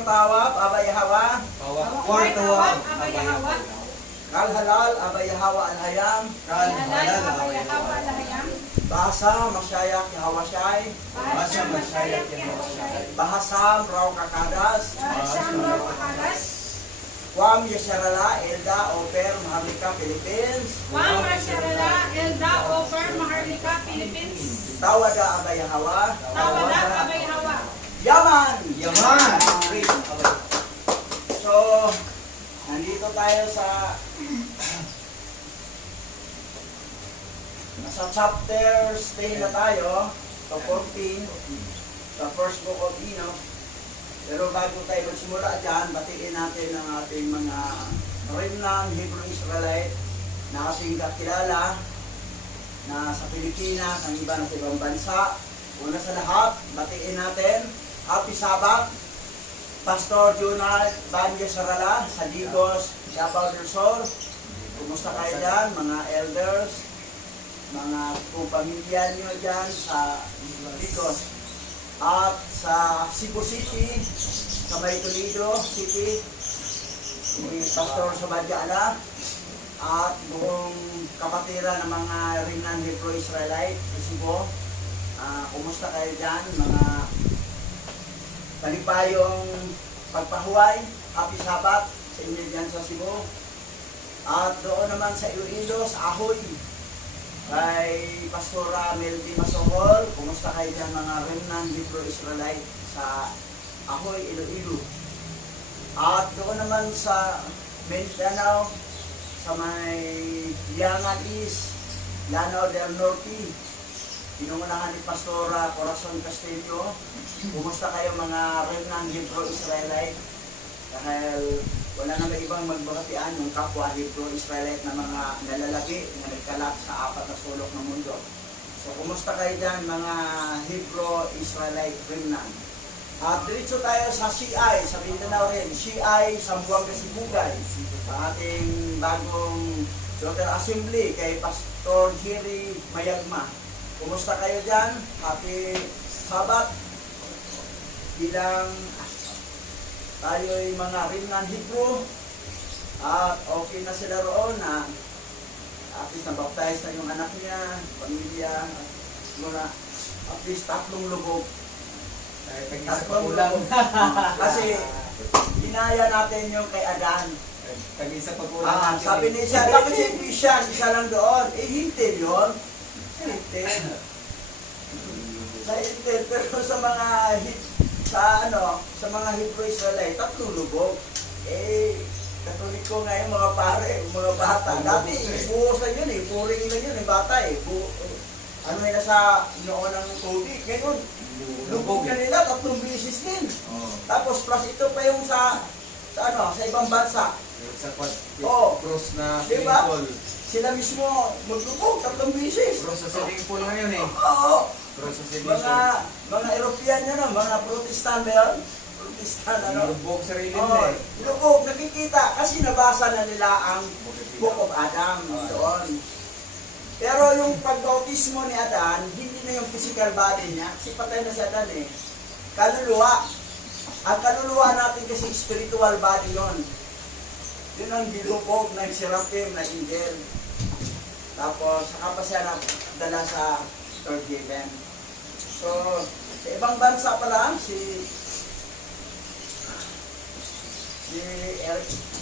Tawab, abay hawa. Tawab, abay hawa. Kal halal, abay hawa al-hayam. Halal, abay hawa al-hayam. Bahasa masyayak hawa syai. Bahasa masyayak hawa syai. Bahasam raw kakadas. Bahasam raw kakadas. Wam yasyarala elda oper Maharlika Philippines. Wam yasyarala elda oper Maharlika Philippines. Tawada abay hawa. Tawada abay hawa. Yaman! Yaman! So, nandito tayo sa nasa chapter stay na tayo sa 14 sa first book of Enoch. Pero bago tayo magsimula dyan, batiin natin ang ating mga remnant Hebrew Israelite na ating kakilala na sa Pilipinas, ang iba na sa ibang bansa. Una sa lahat, batiin natin Happy Sabbath, Pastor Junal Banjo Sarala sa Digos, Davao del Sur. Kumusta kayo dyan, mga elders, mga pamilya nyo dyan sa Digos. At sa Cebu City, sa May Toledo City, si Pastor Sabadjala, at buong kapatiran ng mga Remnant Hebrew Israelite sa Cebu. Kumusta kayo dyan, mga palipayong pagpahuway, Happy Sabbath sa inyo dyan sa Cebu. At doon naman sa Iloilo, sa Ahoy, kay Pastora Melody Masohol, kumusta kayo dyan mga Remnant Hebrew Israelite sa Ahoy, Iloilo. At doon naman sa Mindanao, sa may Liangan East, Lanao del Norte, pinungunahan ni Pastora Corazon Castillo. Kumusta kayo mga Remnant Hebrew Israelite? Dahil wala na ibang magbabatian yung kapwa Hebrew Israelite na mga nalalaki na nagkalat sa apat na sulok ng mundo. So, kumusta kayo dyan mga Hebrew Israelite Remnant? At diretso tayo sa CI, sa Mindanao rin. CI, Sambuanga Sibugay. Ang ating bagong Daughter Assembly kay Pastor Jerry Mayagma. Kumusta kayo dyan? Happy Sabbath. Bilang tayo'y mga Remnant Hebrew at okay na sila roon na at least nabaptize na yung anak niya, pamilya, muna at least 3 lubog. Tatlong lubog. Kasi ginaya natin yung kay Adan. Tag-isa pag-ulang sabi niya siya, dapat si Christian, isa lang doon. Hintil yun. Hintil. Hintil. Pero sa mga sa mga Hebrew Israelite, 3 lubog. Katoliko ngayon mga pare, mga bata. Dati, buhos na yun puring na yun bata ano na sa noon ng tubig. Ngayon, lubog na nila, 3 bisis din. Tapos plus ito pa yung sa ibang bansa. Sa cross na diba? people. Sila mismo maglubog, 3 bisis. Cross sa swimming pool ngayon Oo. Cross sa swimming pool. Mga European yun, mga Protestant ba yun? Protestant, Lubog sarili nila lubog, nakikita. Kasi nabasa na nila ang Book of Adam doon. Pero yung pag-bautismo ni Adan, hindi na yung physical body niya. Kasi patay na si Adan Kaluluwa. Ang kaluluwa natin kasi spiritual body yon. Yun ang bilubog ng seraphim na angel. Tapos, saka pa siya dala sa third heaven. So, sa ibang bansa pa lang, si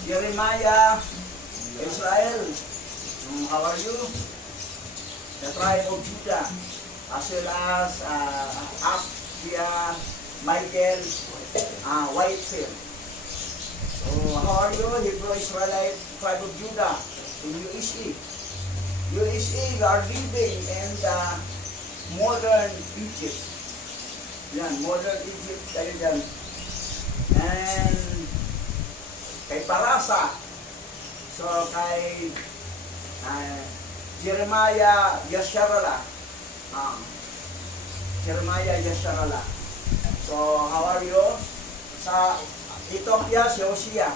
Jeremiah, Israel, how are you? The tribe of Judah, as well as Abia, Michael, Whitefield. So, how are you, Hebrew Israelite tribe of Judah in USA? USA, we are living in the modern Egypt. Yan, modern Egypt tayo dyan. And kay Parasa, so kay Jeremiah Yasharala. Jeremiah Yasharala. So, how are you? Sa Ethiopia, si Hosea.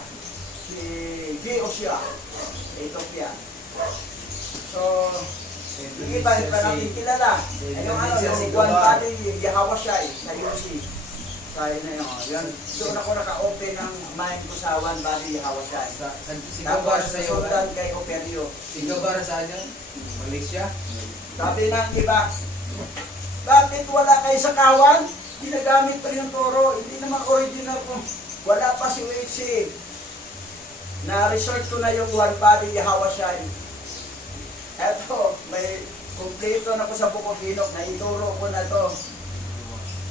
Si Hosea. Ethiopia. So, hindi pa natin kilala. Yung yung Juan Padi, Yahawashai, sa UC. Tayo na yun. Yan. Doon ako naka-open ng mind ko sa One Body Hawasay. Sigaw para Tapos sa iyo. sundan kay Operio. Sigaw para saan yan? Malaysia? Sabi ng iba, bakit wala kayo sa kawan? Ginagamit pa yung toro. Hindi naman original ko. Wala pa si Wixie. Na-resort ko na yung One Body Hawasay. Eto, may kumpleto na ko sa Bukobinok. Naituro ko na to.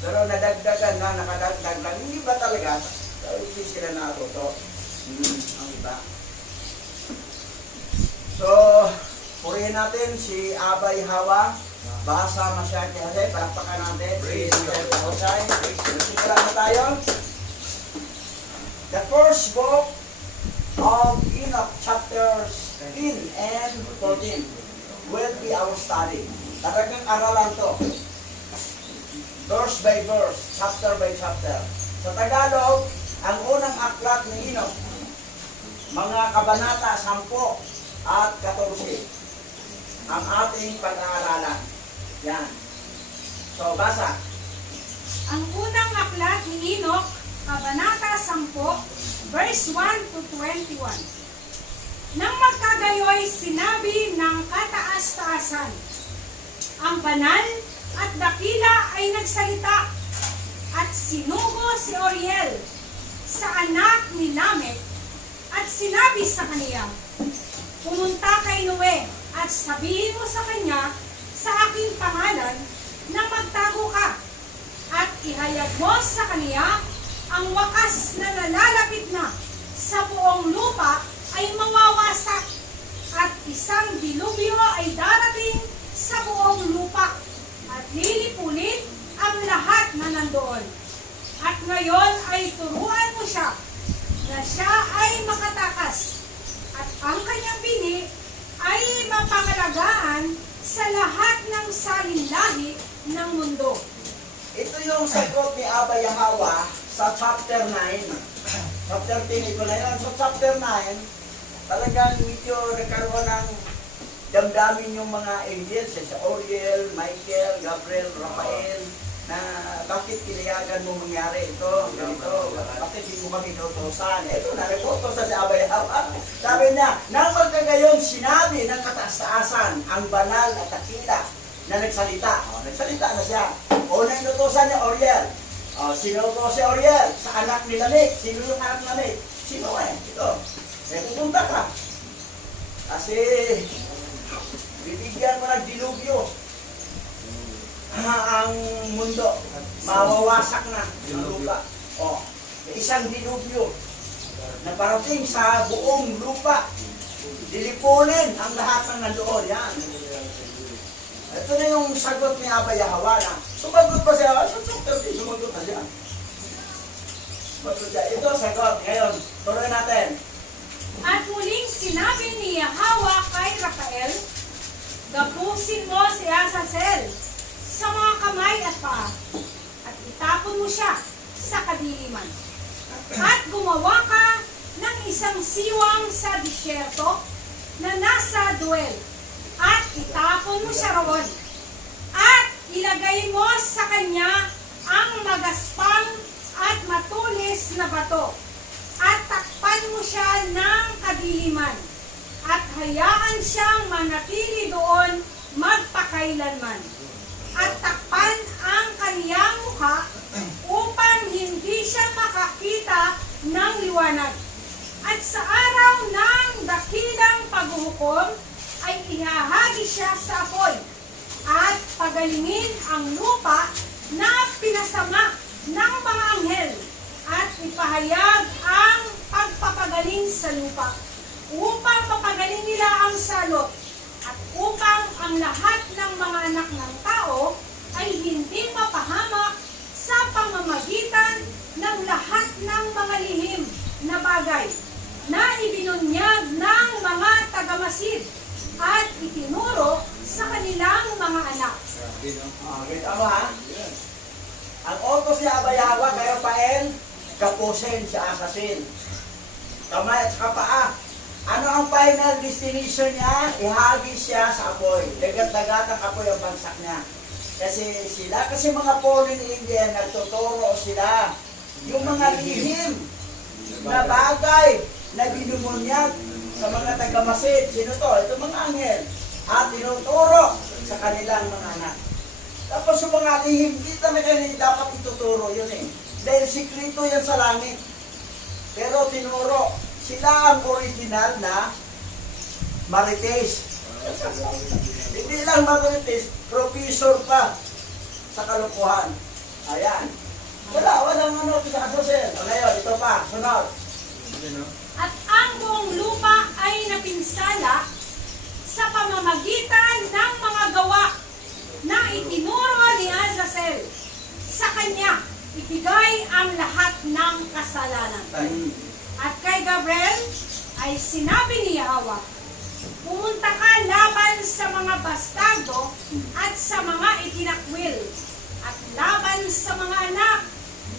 Pero nadagdagan na, nakadagdag lang. Hindi ba talaga? Hindi sila natuto. Ang iba. So, purihin natin si Abay Hawa. Bahasa Masyaki Hasay. Palakpakan natin. Si Masyaki Hasay. Sigla na tayo. The first book of Enoch, chapters 10 and 14 will be our study. Talagang aralan to. Verse by verse, chapter by chapter. Sa Tagalog, ang unang aklat ni Enoch, mga kabanata 10 at 14, ang ating pag-aaralan. Yan. So, basa. Ang unang aklat ni Enoch, Kabanata 10, verse 1 to 21. Nang magkagayoy, sinabi ng kataas-taasan, ang banal at dakila ay nagsalita at sinugo si Oriel sa anak ni Lamek at sinabi sa kaniya, pumunta kay Noe at sabihin mo sa kanya sa aking pangalan na magtago ka at ihayag mo sa kaniya ang wakas na nalalapit na sa buong lupa ay mawawasak at isang dilubyo ay darating sa buong lupa at lilipunin ang lahat na nandoon. At ngayon ay turuan mo siya na siya ay makatakas at ang kanyang bini ay mapangalagaan sa lahat ng salinlahi ng mundo. Ito yung sagot ni Abay Hawa sa chapter 9. Chapter 10 ito na yan. So chapter 9, talagang medyo nagkaroon ng damdamin yung mga angels, si Oriel, Michael, Gabriel, Raphael, na bakit kinayagan mo mangyari ito, ganito, bakit hindi mo kami inutosan. Ito na, nag-utosan si Abay Hawa. Sabi niya, nang magkagayon, sinabi ng kataas-taasan, ang banal at takila na nagsalita. Nagsalita na siya. Una inutosan niya, Oriel. Sino ko si Oriel? Sa anak ni Lamek. Sino yung anak ni Lamek? Sino ito. Pupunta ka. Kasi bibigyan mo ng dilubyo ang mundo. Mawawasak na ang lupa. May isang dilubyo na parating sa buong lupa. Dilipunin ang lahat ng nandoon. Yan. Ito na yung sagot ni Abay Hawa na sumagot pa siya. Sumagot na siya. Sumagot siya. Ito sagot. Ngayon, tuloy natin. At muling sinabi ni Yahweh kay Rafael, gapusin mo si Azazel sa mga kamay at paa, at itapon mo siya sa kadiliman. At gumawa ka ng isang siwang sa disyerto na nasa duel, at itapon mo siya roon. At ilagay mo sa kanya ang magaspang at matulis na bato, at takpan mo siya ng kadiliman, at hayaan siyang manatili doon magpakailanman. At takpan ang kaniyang mukha upang hindi siya makakita ng liwanag. At sa araw ng dakilang paghuhukom ay ihahagi siya sa apoy, at pagalingin ang lupa na pinasama ng mga anghel, at ipahayag ang pagpapagaling sa lupa, upang mapagaling nila ang salot, at upang ang lahat ng mga anak ng tao ay hindi mapahamak sa pamamagitan ng lahat ng mga lihim na bagay na ibinunyag ng mga tagamasid at itinuro sa kanilang mga anak. Okay, tama ha? Ang utos ni Abay Hawa, kayo paen, kapusin si Azazel. Kamay at saka paa. Ano ang final destination niya? Ihagi siya sa apoy. Dagat-dagat ang apoy ang bansak niya. Kasi mga fallen angel, nagtuturo sila. Yung mga lihim na bagay na binumunyag sa mga taga-masid. Sino to? Ito mga anghel. At tinuturo sa kanilang mga anak. Tapos yung mga lihim, di talaga nila dapat ituturo yun eh. Dahil sikrito yan sa langit. Pero tinuro, sila ang original na marites. Hindi lang marites, professor pa sa kalukuhan. Ayan. Walang ano sa asosel. O ngayon, ito pa, sunod. At ang buong lupa ay napinsala sa pamamagitan ng mga gawa na itinuro ni Azazel. Sa kanya, ibigay ang lahat ng kasalanan. At kay Gabriel ay sinabi ni Yahweh, pumunta ka laban sa mga bastardo at sa mga itinakwil at laban sa mga anak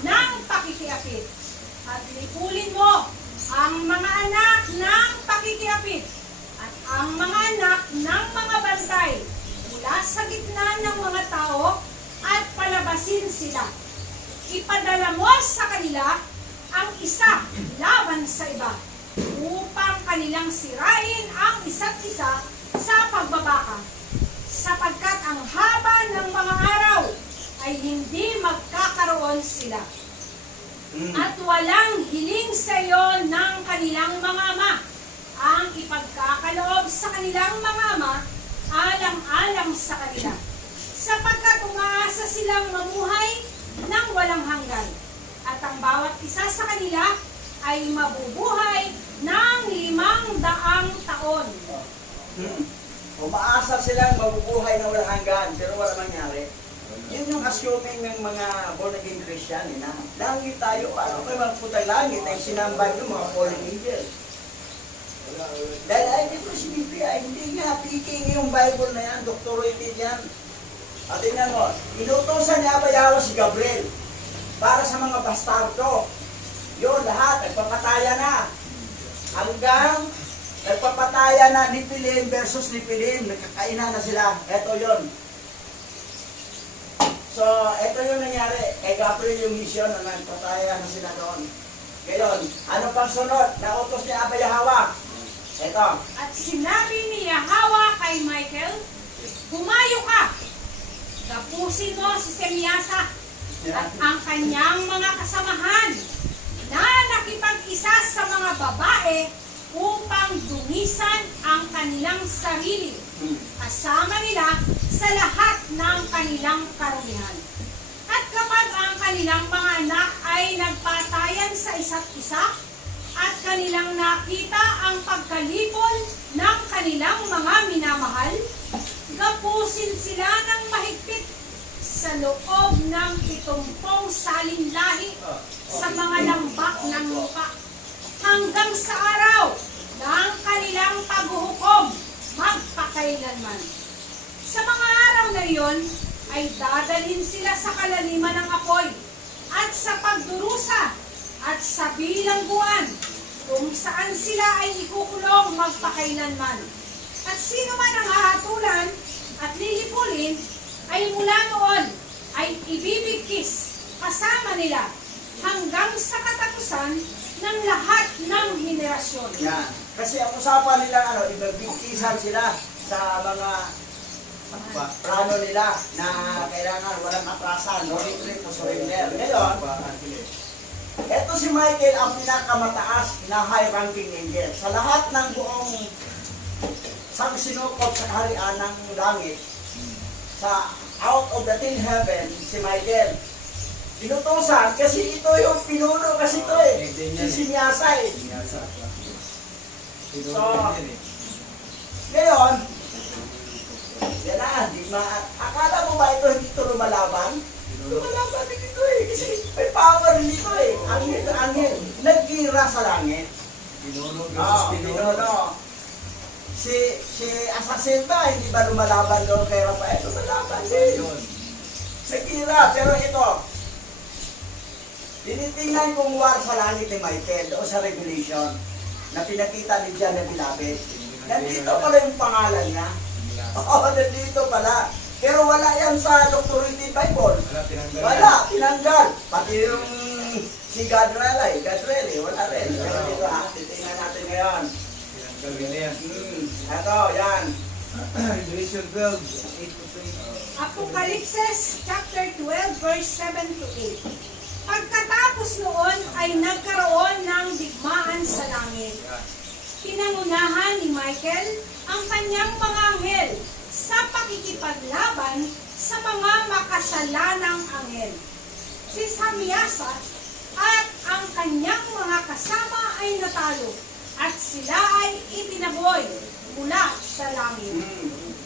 ng pakikiapid. At lipulin mo ang mga anak ng pakikiapid at ang mga anak ng mga bantay mula sa gitna ng mga tao at palabasin sila. Ipadala mo sa kanila ang isa laban sa iba upang kanilang sirain ang isa't isa sa pagbabaka, sapagkat ang haba ng mga araw ay hindi magkakaroon sila. At walang hiling sa iyo ng kanilang mga ama ang ipagkakaloob sa kanilang mga ama alang-alang sa kanila, sapagkat umaasa silang mamuhay ng walang hanggan, at ang bawat isa sa kanila ay mabubuhay ng 500 taon. Umaasa silang mabubuhay na walang hanggan, pero wala mangyari. Yun yung assuming ng mga born-again Christian, na langit tayo, paano kayo magputay langit ay sinambay yung mga fallen angels. Dahil ay dito si Biblia, hindi nga piking yung Bible na yan, doctorated yan. At tingnan mo, inutosan ni Abayawa si Gabriel para sa mga bastardo. Yun, lahat, nagpapataya na. Hanggang nagpapataya na Nephilim versus Nephilim, nagkakainan na sila. Ito yun. So, ito yung nangyari. Kay Gabriel yung mission na nagpataya na sila doon. Ngayon, ano pang sunod? Nautos ni Abayawa. Ito. At sinabi ni Yahweh kay Michael, bumayo ka, tapusin mo si Semyasa at ang kanyang mga kasamahan na nakipag-isa sa mga babae upang dumisan ang kanilang sarili kasama nila sa lahat ng kanilang karumihan. At kapag ang kanilang mga anak ay nagpatayan sa isa't isa at kanilang nakita ang pagkalipol ng kanilang mga minamahal, gapusin sila ng mahigpit sa loob ng 70 salinlahi sa mga lambak ng lupa hanggang sa araw ng kanilang paghuhukom magpakailanman. Sa mga araw na iyon ay dadalhin sila sa kalaliman ng apoy at sa pagdurusa at sa bilangguan kung saan sila ay ikukulong magpakailanman. At sino man ang hahatulan at lilipulin ay mula noon ay ibibigkis kasama nila hanggang sa katapusan ng lahat ng henerasyon. Yan. Kasi ang usapan nila, ibabigkisan sila sa mga plano nila na kailangan walang atrasan, no retreat o surrender. Ngayon, ito si Michael ang pinakamataas na high-ranking angel. Sa lahat ng buong sangsinukot sa kaharian ng langit, sa out of the 10 heaven, si Michael. Pinutusan kasi ito yung pinuno kasi ito eh. Si Sinyasa eh. So, ngayon, yan na, akala mo ba ito hindi ito lumalaban? Lumalaban din ito eh. Kasi may power dito eh. Angel, nagkira sa langit. Pinuno. Si Azazel ba, hindi ba lumalaban doon kay Rafael? Lumalaban din. Nagkira, pero ito, tinitingnan kong war sa langit ni Michael doon sa Revelation na pinakita ni John na Bilabed. Nandito pala yung pangalan niya. Oo, nandito pala. Pero wala yan sa Doctorate Bible. Wala, tinanggal. Wala, tinanggal. Pati yung si Gadrelay, wala rin. Pero dito ha, titingnan natin ngayon. Tinanggal yun na yan. Ito, yan. Revelation 12, 8 to 10. Apokalipsis chapter 12 verse 7 to 8. Pagkatapos noon ay nagkaroon ng digmaan sa langit. Pinangunahan ni Michael ang kanyang mga anghel sa pakikipaglaban sa mga makasalanang anghel. Si Samyasat at ang kanyang mga kasama ay natalo at sila ay itinaboy mula sa langit.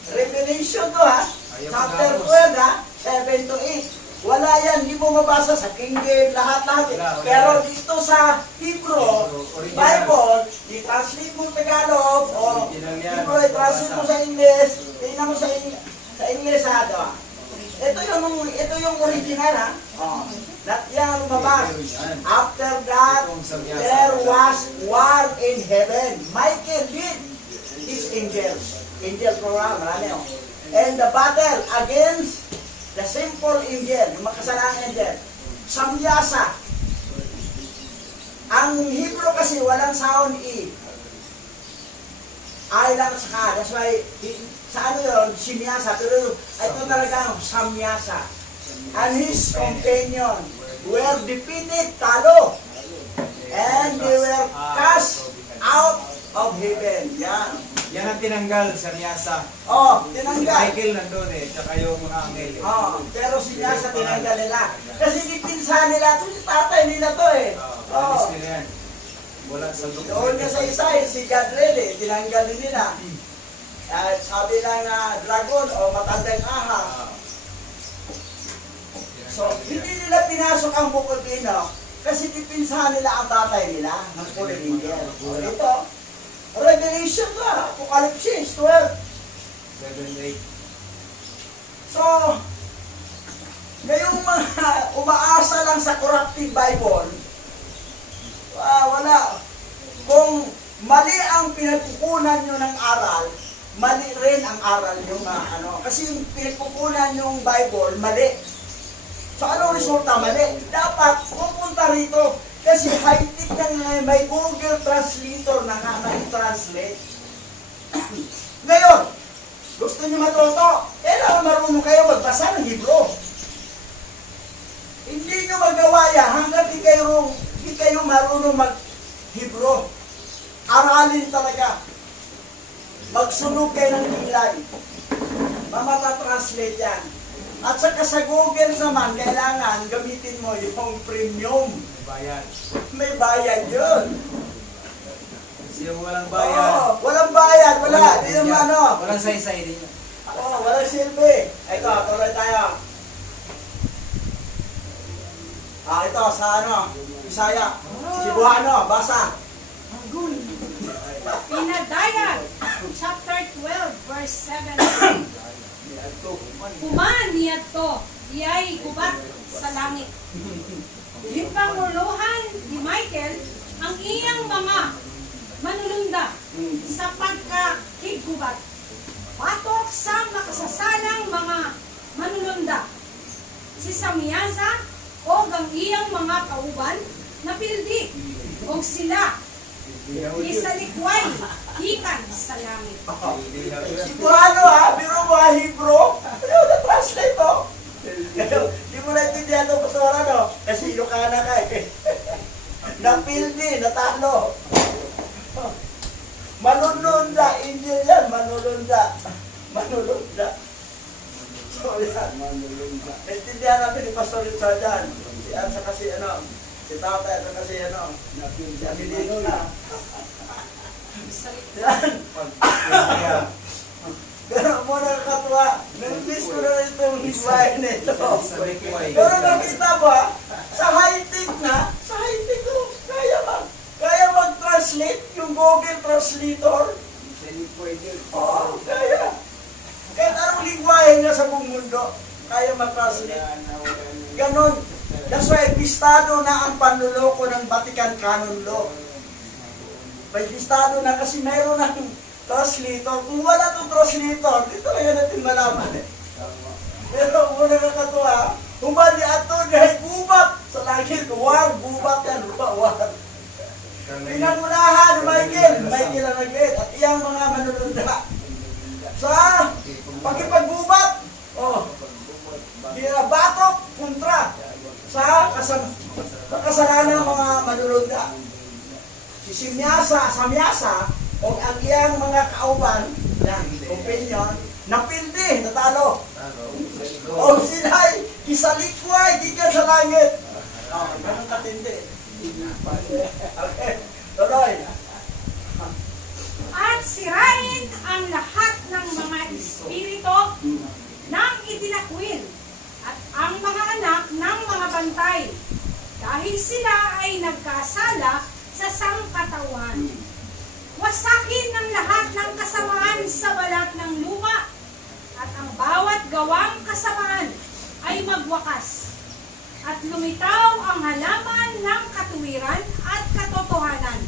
Revelation to ha. Ayaw Chapter magkapos. 12 ha, 7 to 8. Wala yan, di mo mabasa sa King James, lahat-lahat. Wala. Pero dito sa Hebrew, Original. Bible, i-translate mo Tagalog, o Original yan. Hebrew, i-translate mo sa English, tingnan mo sa English ha, ito. Ito yung original ha. Oh. Yan ang lumabas. After that, there was war in heaven. Michael did his angels. Angel program, marami oh. And the battle against the simple angel, yung makasalangang angel. Samyasa. Ang Hebrew kasi walang sound E. I lang sa ka. That's why, sa ano yun, simyasa. Pero ito talagang samyasa. And his companion were defeated, talo. And they were cast out of heaven. Yan. Yan ang tinanggal sa Miyasa. Oh, Si tinanggal. Michael nandun eh, tsaka yung mga anghel. Oh, pero sinyasa tinanggal nila. Kasi dipinsa nila, ito si tatay nila to eh. Alis Oh. nila yan. Wala sa Doon ka sa isa eh, si Gadriel eh, tinanggal din nila. Sabi ng dragon o matandang aha. So, hindi nila pinasok ang bukod Enoch kasi dipinsa nila ang tatay nila ng fallen angel. Ito, Revelation to Apocalypse 12. 7, 8. So, ngayong mga umaasa lang sa corrupted Bible, wala. Kung mali ang pinagkukunan nyo ng aral, mali rin ang aral nyo Kasi yung pinagkukunan yung Bible, mali. So, anong resulta? Mali. Dapat pupunta rito. Kasi high-tech na ngayon, may Google Translator na nga na-translate. Ngayon, gusto nyo matuto? Kailangan marunong kayo magbasa ng Hebrew. Hindi nyo magawa yan hanggang di kayo marunong mag-Hebrew. Aralin talaga. Magsunog kayo ng kilay. Mamata-translate yan. At saka sa Google naman, kailangan gamitin mo yung premium. Bayan. May bayad yun. Kasi yung walang bayan. Oo, walang bayad, wala. Di yung Walang saysay din yan. walang silbi. Ito, tuloy tayo. Ito, sa Isaya. Cebuano, basa. Pinadayag, chapter 12, verse 7 to 8. Kuman niya to, iyay gubat sa langit. Ipanguluhan ni Michael ang iyang mga manulunda sa pagkakigubat. Patok sa makasasalang mga manulunda. Si Samyasa o ang iyang mga kauban na pildi o sila isalikway hikan sa langit. Cebuano biro mo Hebrew. Ano na-translate mo? Di mo naintindihan ito, Pastor, kasi Ilocana ka eh. Napildi, natalo. Manununda, Indian yan, manununda. So yan, manununda. Naintindihan natin ni Pastor Richard yan. Si Ansa kasi si Tata ito kasi si Abilino na. Yan. Pero mo nakakatuwa, nag-miss ko na itong hikwain nito. Pero nakita mo sa high-tech kaya mag-translate yung Google Translator. Oo, kaya. Kahit anong hikwain na sa buong mundo, kaya mag-translate. Ganon. That's why, bistado na ang panluloko ng Vatican Canon Law. May bistado na kasi mayroon ng translator. Kung wala itong translator, dito talaga natin malaman eh. Pero muna nakatuwa, humali ato dahil gubat sa langit. War, gubat yan, war. Pinangunahan, Michael ang nag-lead. At iyang mga manununda. Sa pagkipaggubat, batok kontra sa kasalanan ng mga manununda. Si Samyasa, o ang iyang mga kauban, yan, opinion, napildi, natalo. O sila'y kisalikway, gikan sa langit. Ganun katindi. Okay, tuloy. At sirain ang lahat ng mga espiritu ng itinakwil at ang mga anak ng mga bantay dahil sila ay nagkasala sa sangkatawan. Wasakin ng lahat ng kasamaan sa balat ng lupa at ang bawat gawang kasamaan ay magwakas at lumitaw ang halaman ng katuwiran at katotohanan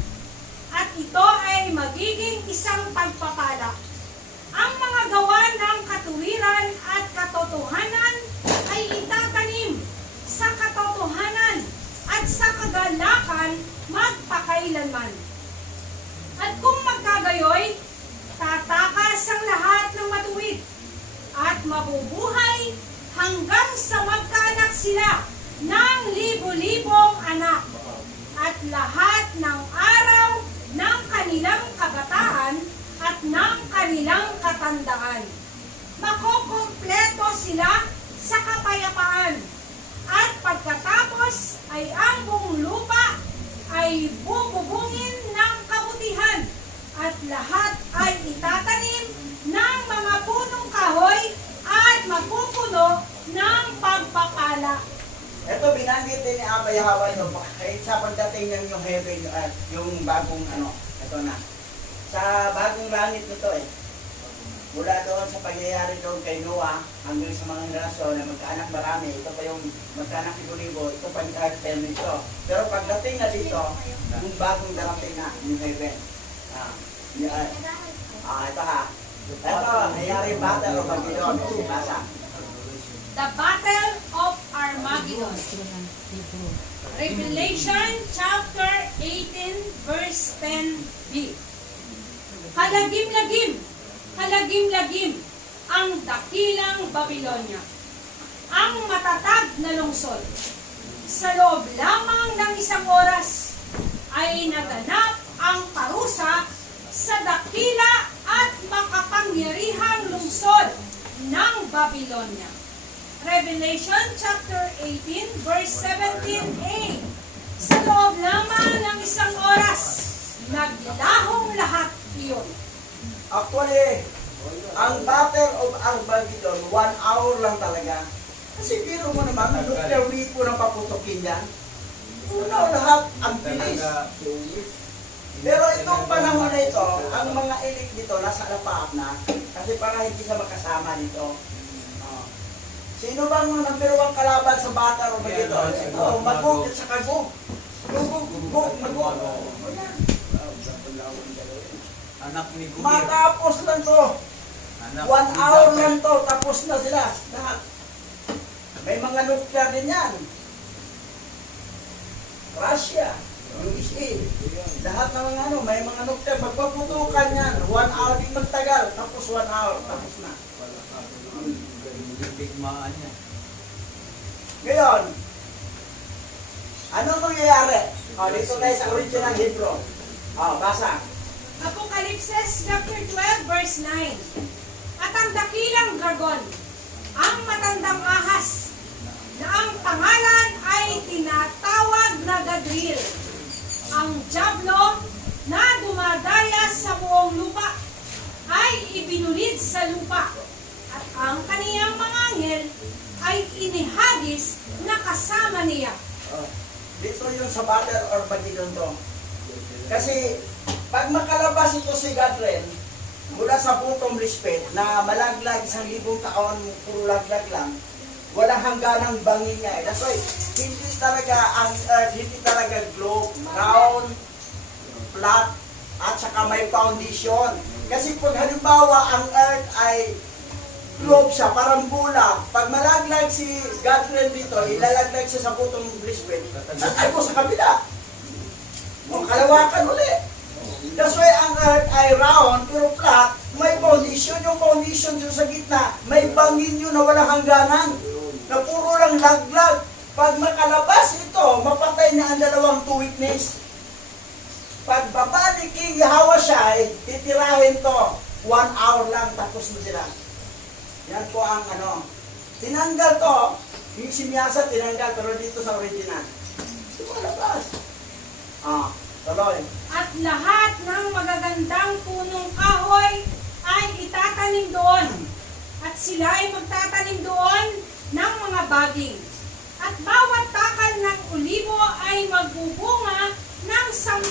at ito ay magiging isang pagpapala. Ang mga gawa ng katuwiran at katotohanan ay itatanim sa katotohanan at sa kagalakan magpakailanman. At kung magkagayoy, tatakas ang lahat ng matuwid at mabubuhay hanggang sa magkaanak sila ng libo-libong anak at lahat ng araw ng kanilang kabataan at ng kanilang katandaan. Makukumpleto sila sa kapayapaan at pagkatapos ay ang buong lupa ay bububungin ng kabutihan at lahat ay itatanim ng mga punong kahoy at mapupuno ng pagpapala. Ito binanggit din ni Abay Hawa nyo, kahit sa pagdating ng yung heaven, yung bagong ito na. Sa bagong langit nito mula doon sa pangyayari doon kay Noah, hanggang sa mga henerasyon na magkaanak marami, ito pa yung magkaanak libo-libo, ito pa yung term nito. Pero pagdating na dito, yung bagong darating na, yung heaven. Ito ha. Ito, nangyari battle of Armageddon. Basa. The Battle of Armageddon. Revelation chapter 18 verse 10b. Kalagim-lagim ang dakilang Babilonia, ang matatag na lungsod. Sa loob lamang ng isang oras ay naganap ang parusa sa dakila at makapangyarihang lungsod ng Babilonia. Revelation chapter 18 verse 17a. Sa loob lamang ng isang oras, naglahong lahat iyon. Actually, ang Battle of Armageddon, 1 hour lang talaga. Kasi biro mo naman, nuclear weapon ang paputokin yan. Una lahat, ang bilis. Pero itong panahon na ito, ang mga elite dito, nasa alapaap na. Kasi para hindi siya makasama dito. Sino bang number 1 kalaban sa Battle of Armageddon? Magog at saka gog. Magog. Anak ni Gugir. Matapos lang to. 1 hour lang to, tapos na sila. Lahat. May mga nuclear din yan. Russia, USA, lahat ng mga may mga nuclear, magpaputukan yan. 1 hour din magtagal, tapos 1 hour, tapos na. Bigmaan niya. Ngayon, anong mangyayari? Dito tayo sa original Hebrew. Basa. Apokalipsis chapter 12 verse 9. At ang dakilang dragon, ang matandang ahas, na ang pangalan ay tinatawag na Gadril, ang Diablo na dumadaya sa buong lupa, ay ibinulid sa lupa, at ang kaniyang mga anghel ay inihagis na kasama niya. Dito yung sa Battle or Armageddon to. Kasi, pag makalabas ito si Gadril, mula sa bottomless pit, na malaglag 1,000 taon, puro laglag lang, walang hangganang bangin niya. That's why, hindi talaga ang earth, hindi talaga globe, round, flat, at saka may foundation. Kasi pag halimbawa ang earth ay globe siya, parang bola. Pag malaglag si Godfrey dito, ilalaglag siya sa butong brisbane. Natago sa kabila. O, kalawakan uli. That's why ang earth ay round, pero flat, may foundation. Yung foundation dyan sa gitna, may bangin yun na walang hangganan. Na puro lang laglag. Pag makalabas ito, mapatay na ang dalawang two witness. Pag baba ni King Yahweh siya, titirahin to. 1 hour lang, tapos na sila. Yan po ang ano. Tinanggal to. Yung simyasa tinanggal, pero dito sa original. Ito malabas. Tuloy. At lahat ng magagandang punong kahoy ay itatanim doon. At sila ay magtatanim doon ng mga baging. At bawat takal ng olibo ay magbubunga ng 10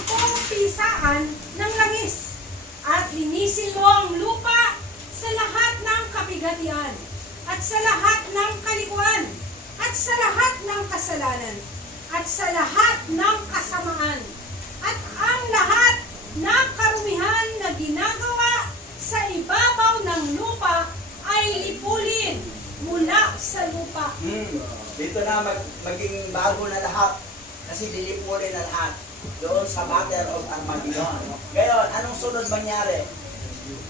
pisaan ng langis. At linisin mo ang lupa sa lahat ng kabigatian, at sa lahat ng kalikuan, at sa lahat ng kasalanan, at sa lahat ng kasamaan, at ang lahat ng karumihan na ginagawa sa ibabaw ng lupa ay lipulin mula sa lupa. Dito na maging bago na lahat. Kasi lilipulin na lahat. Doon sa Battle of Armageddon. Ngayon, anong sunod mangyari?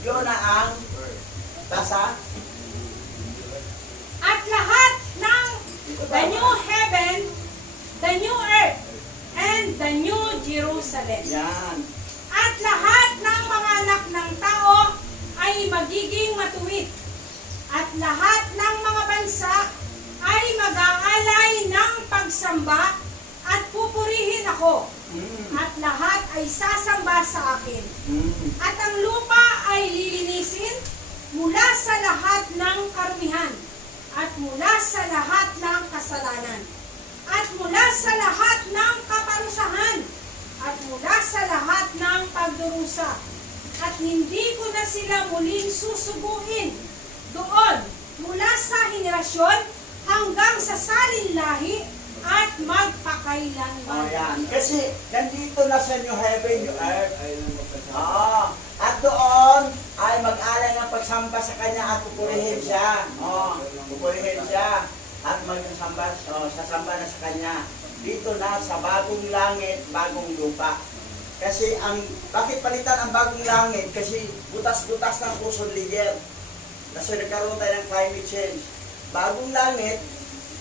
Yun na ang basa. At lahat ng the new heaven, the new earth, and the new Jerusalem. Yan. At lahat ng mga anak ng tao ay magiging matuwid. At lahat ng mga bansa ay mag-aalay ng pagsamba at pupurihin ako. At lahat ay sasamba sa akin. At ang lupa ay lilinisin mula sa lahat ng karumihan, at mula sa lahat ng kasalanan, at mula sa lahat ng kaparusahan, at mula sa lahat ng pagdurusa. At hindi ko na sila muling susubuin doon mula sa henerasyon hanggang sa salinlahi at magpakailanman. Yan. Kasi nandito na sa New Heaven, New Earth. At doon ay mag-alay ng pagsamba sa kanya at pupurihin siya. Pupurihin siya. At sasamba na sa kanya. Dito na sa bagong langit, bagong lupa. Kasi bakit palitan ang bagong langit? Kasi butas-butas ng ozone layer. Kasi nagkaroon tayo ng climate change. Bagong langit,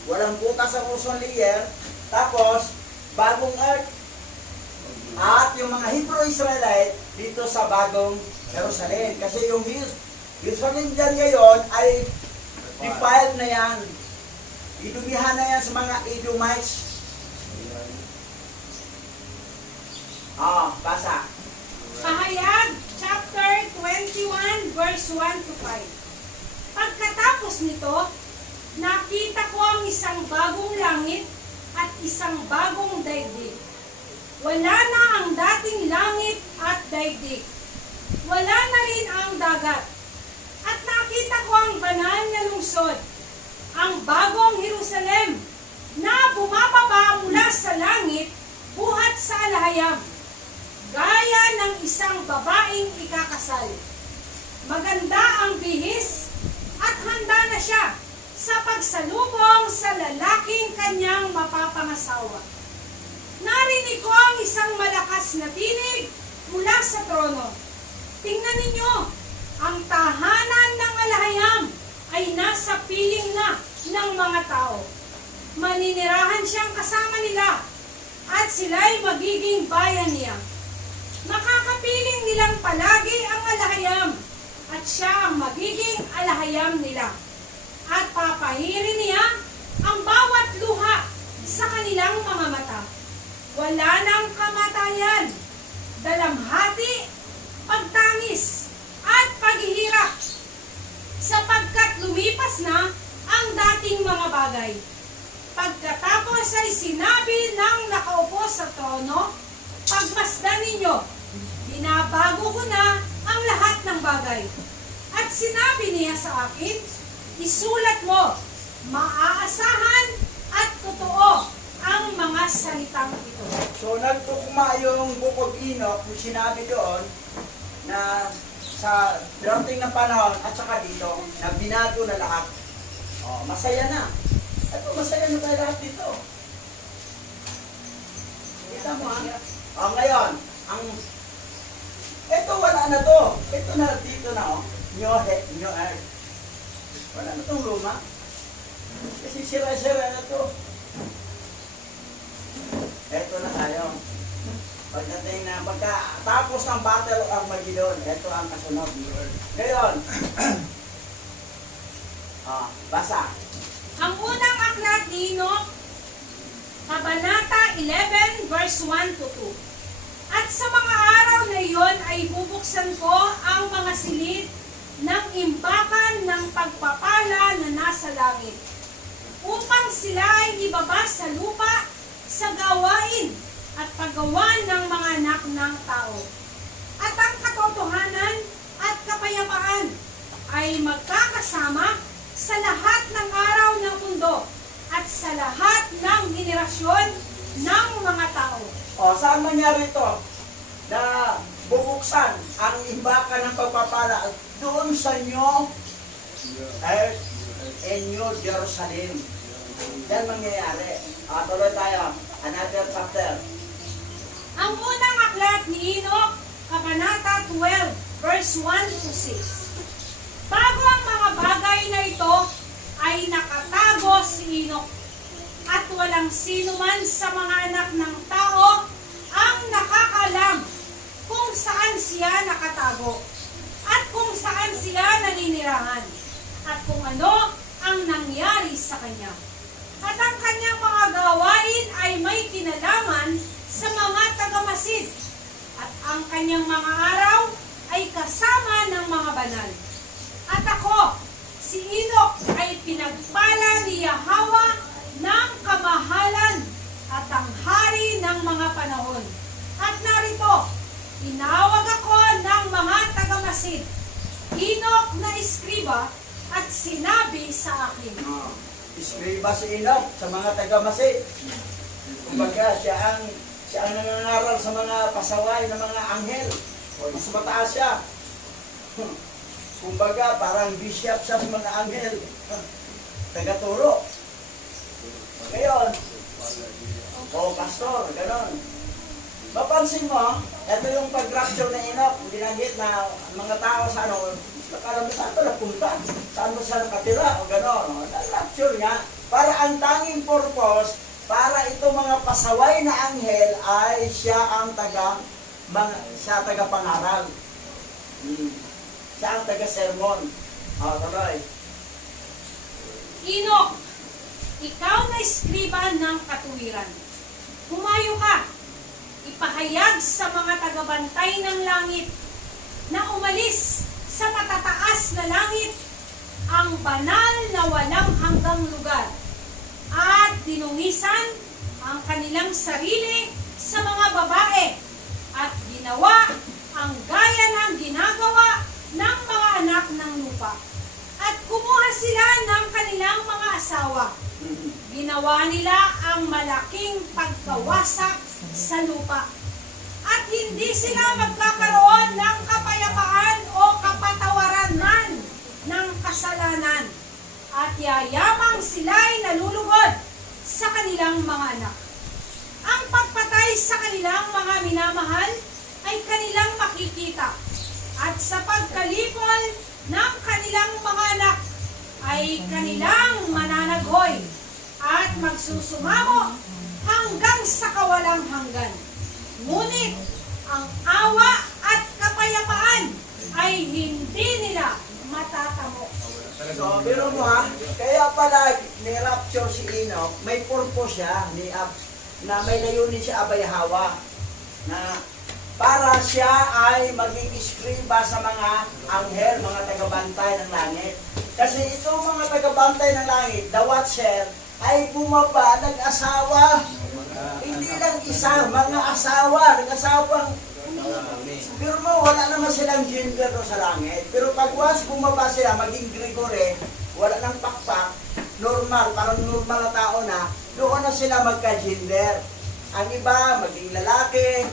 walang butas ang ozone layer. Tapos, bagong earth. At yung mga Hebrew Israelite dito sa bagong Jerusalem. Kasi yung Jerusalem dyan ngayon ay defiled na yan. Idumihan na yan sa mga Edomites. Basa. Pahayag, chapter 21, verse 1 to 5. Pagkatapos nito, nakita ko ang isang bagong langit at isang bagong daigdig. Wala na ang dating langit at daigdig. Wala na rin ang dagat. At nakita ko ang banal na lungsod, ang bagong Jerusalem, na bumababa mula sa langit, buhat sa alahayam, gaya ng isang babaeng ikakasal. Maganda ang bihis at handa na siya sa pagsalubong sa lalaking kanyang mapapangasawa. Narinig ko ang isang malakas na tinig mula sa trono. Tingnan ninyo, ang tahanan ng alahayam ay nasa piling na ng mga tao. Maninirahan siyang kasama nila at sila'y magiging bayan niya. Makakapiling nilang palagi ang alahayam at siya ang magiging alahayam nila. At papahirin niya ang bawat luha sa kanilang mga mata. Wala nang kamatayan, dalamhati, pagtangis, at paghihirap, sapagkat lumipas na ang dating mga bagay. Pagkatapos ay sinabi ng nakaupo sa trono, pagmasdan ninyo, binabago ko na ang lahat ng bagay. At sinabi niya sa akin, isulat mo, maaasahan at totoo ang mga salitang ito. So nagtugma yung Book of Enoch, kung sinabi doon, na sa darating na panahon at saka dito, na binago na lahat. Oh, masaya na. Ito, masaya na tayo lahat dito. Kita mo ha? Oh, ngayon, ito wala na to. Ito na dito na oh. New earth. Wala na tong luma. Kasi sira-sira na to. Ito na tayo. Pagdating na, pagkatapos ng Battle of Armageddon, ito ang kasunod. Ngayon, basa. Ang unang aklat ni Enoch, Kabanata 11, verse 1 to 2. At sa mga araw na iyon ay bubuksan ko ang mga silid ng imbakan ng pagpapala na nasa langit, upang sila ay ibaba sa lupa sa gawain at paggawa ng mga anak ng tao. At ang katotohanan at kapayapaan ay magkakasama sa lahat ng araw ng mundo at sa lahat ng henerasyon ng mga tao. O, saan mangyari ito? Na bubuksan ang imbakan ng pagpapala doon sa New Earth and New Jerusalem. Yan mangyayari. Tuloy tayo. Another chapter. Ang unang aklat ni Enoch, Kabanata 12, verse 1 to 6. Bago ang mga bagay na ito ay nakatago si Enoch, at walang sino man sa mga anak ng tao ang nakakalam kung saan siya nakatago, at kung saan siya naninirahan, at kung ano ang nangyari sa kanya. At ang kanyang mga gawain ay may kinalaman sa mga tagamasid, at ang kanyang mga araw ay kasama ng mga banal. At ako, si Enoch, ay pinagpala ni Yahweh ng kamahalan at ang hari ng mga panahon. At narito, inawag ako ng mga tagamasid, Enoch na iskriba, at sinabi sa akin. Iskriba si Enoch sa mga taga-masid. Kumbaga, siya ang nangangaral sa mga pasaway ng mga anghel. Mas mataas siya. Kumbaga, parang bishop siya sa mga anghel. Tagaturo. Ngayon, pastor, ganon. Mapansin mo, ito yung pag-rapture na Enoch, binanggit na mga tao sa karamihan saan ba napunta? Saan ba siya nakatira? O gano'n. Rapture nga. Para ang tanging purpose, para itong mga pasaway na anghel ay siya ang taga-pangaral. Siya ang taga-sermon. Tuloy. Enoch, ikaw na iskriba ng katuwiran. Humayo ka, ipahayag sa mga tagabantay ng langit na umalis sa matataas na langit ang banal na walang hanggang lugar, at dinungisan ang kanilang sarili sa mga babae, at ginawa ang gaya ng ginagawa ng mga anak ng lupa. At kumuha sila ng kanilang mga asawa. Ginawa nila ang malaking pagkawasak sa lupa. At hindi sila magkakaroon ng kapayapaan o kapatawaranan ng kasalanan. At yayamang sila'y nalulugod sa kanilang mga anak. Ang pagpatay sa kanilang mga minamahal ay kanilang makikita. At sa pagkalipol ng kanilang mga anak ay kanilang mananaghoy at magsusumamo hanggang sa kawalang hanggan. Ngunit ang awa at kapayapaan ay hindi nila matatamo. So, biro mo ha, kaya pala ni-rapture si Enoch, may purpose siya, na may layunin siya Abay Hawa, na para siya ay maging iskriba sa mga anghel, mga tagabantay ng langit. Kasi itong mga tagabantay ng langit, the watcher, ay bumaba, nag-asawa. Hindi lang isa, mga asawa, nag-asawang. Pero mo, wala naman silang gender no sa langit. Pero pag once bumaba sila, maging Gregory, wala nang pakpak, normal, parang normal na tao na, doon na sila magka-gender. Ang iba, maging lalaki.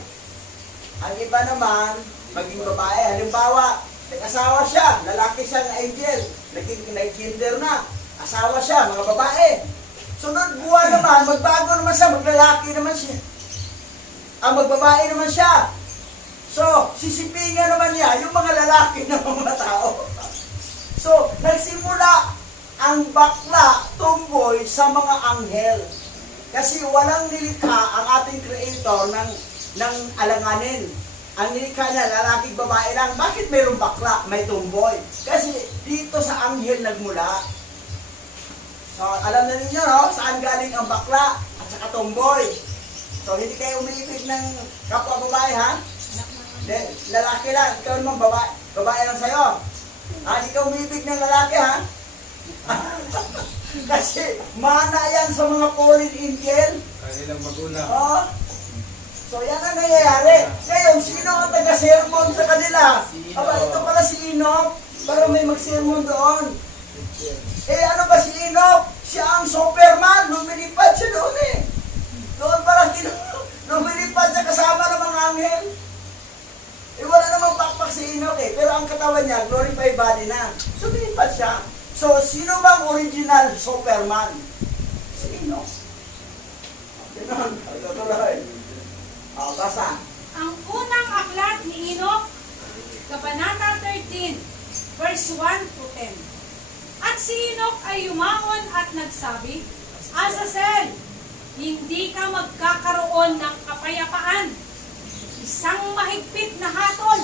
Ang iba naman, maging babae. Halimbawa, nag-asawa siya, lalaki siya ng angel, nag-kinder na, asawa siya, mga babae. Sunod buwan naman, magbago naman siya, maglalaki naman siya. Magbabae naman siya. So, sisipingan naman niya yung mga lalaki ng mga tao. So, nagsimula ang bakla, tomboy sa mga anghel. Kasi walang nilikha ang ating creator ng alanganin. Ang nilikha niya, lalaking babae lang. Bakit mayroong bakla, may tomboy? Kasi dito sa anghel nagmula. So, alam na ninyo, no? Saan galing ang bakla at saka tomboy. So, hindi kayo umiibig ng kapwa babae, ha? Then, lalaki lang. Ikaw naman, babae lang sa'yo. Hindi ka umibig ng lalaki, ha? Kasi, mana yan sa mga fallen angel. Kanilang magulang. Oh. So, yan ang nangyayari. Ngayon, sino ang taga-sermon sa kanila? Ito pala si Enoch. Para may mag-sermon doon. Ano ba si Enoch? Siya ang Superman. Lumilipad siya doon eh. Doon parang lumilipad siya kasama ng mga anghel. Wala namang pakpak si Enoch eh. Pero ang katawan niya, glorified body na. Lumilipad siya. So, sino bang original Superman? Si Enoch. Ganun. Tuloy. Basa. Ang unang aklat ni Enoch, Kabanata 13, verse 1 to 10. At si Enoch ay yumaon at nagsabi, Azazel, hindi ka magkakaroon ng kapayapaan. Isang mahigpit na hatol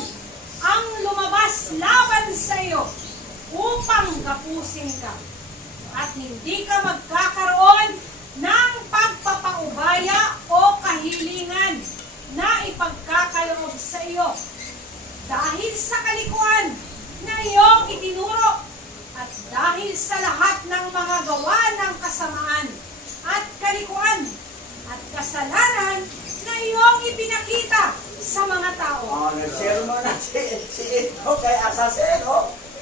ang lumabas laban sa iyo upang kapusin ka. At hindi ka magkakaroon ng pagpapaubaya o kahilingan na ipagkakaloob sa iyo dahil sa kalikuan na iyong itinuro at dahil sa lahat ng mga gawa ng kasamaan at kalikuan at kasalanan na iyong ipinakita sa mga tao. Nag-sermon na si Enoch kay Azazel,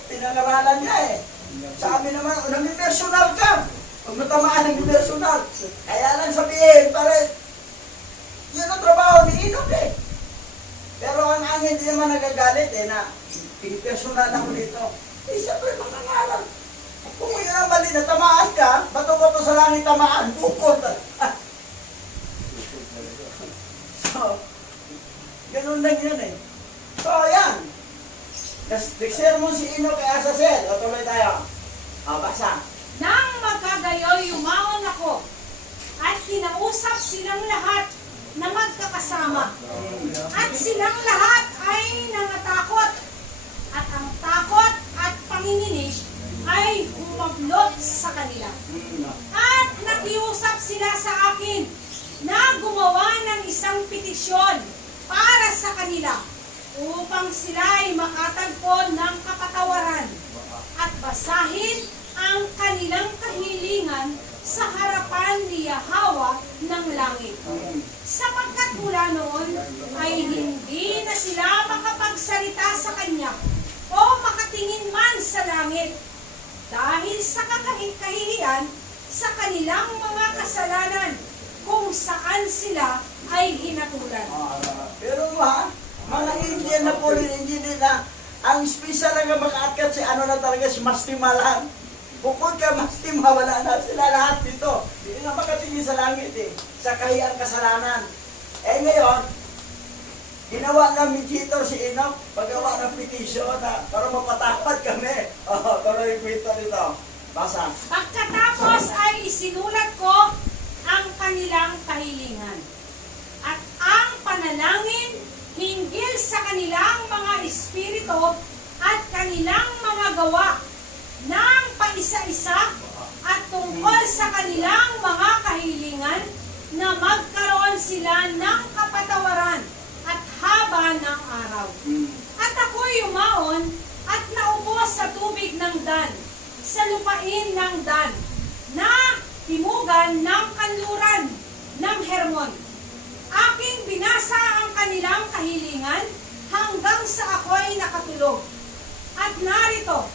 pinangaralan niya eh. Sabi naman, nag-personal ka. Huwag matamaan ng personal. Kaya lang sabihin, yun ang trabaho ni Enoch eh. Pero ang angin hindi naman nagagalit eh na personal ako dito. Siyempre makangalan. Kung yun ang mali na tamaan ka, bato-bato sa langit tamaan, bukod. So, ganun lang yun eh. So, ayan. Nag-sermon si Enoch kay Azazel. O, tuloy tayo. Basa. Nang magkagayoy yumaon ako at kinausap silang lahat na magkakasama. At silang lahat ay nangatakot. At ang takot at panginginig ay humablot sa kanila. At nakiusap sila sa akin na gumawa ng isang petisyon para sa kanila upang sila ay makatagpo ng kapatawaran at basahin ang kanilang kahilingan sa harapan ni Yahweh ng langit. Sapagkat mula noon ay hindi na sila makapagsalita sa kanya o makatingin man sa langit dahil sa kahihiyan sa kanilang mga kasalanan kung saan sila ay hinatulan. Pero mga Indian na po rin, hindi nila, ang special na makaakyat si na talaga, si Mastima lang. Bukod ka Mastima, wala na sila lahat dito. Hindi na makatingin sa langit eh, sa kahiyang kasalanan. Ngayon, ginawa ng mediator si Enoch, paggawa ng petition na para mapatawad kami. Tuloy yung kwento dito. Basa. Pagkatapos ay isinulat ko ang kanilang kahilingan at ang panalangin hinggil sa kanilang mga espiritu at kanilang mga gawa ng paisa-isa at tungkol sa kanilang mga kahilingan na magkaroon sila ng kapatawaran at haba ng araw. At ako'y yumaon at naupo sa tubig ng Dan, sa lupain ng Dan, na timugan ng kanluran ng Hermon. Aking binasa ang kanilang kahilingan hanggang sa ako'y nakatulog. At narito,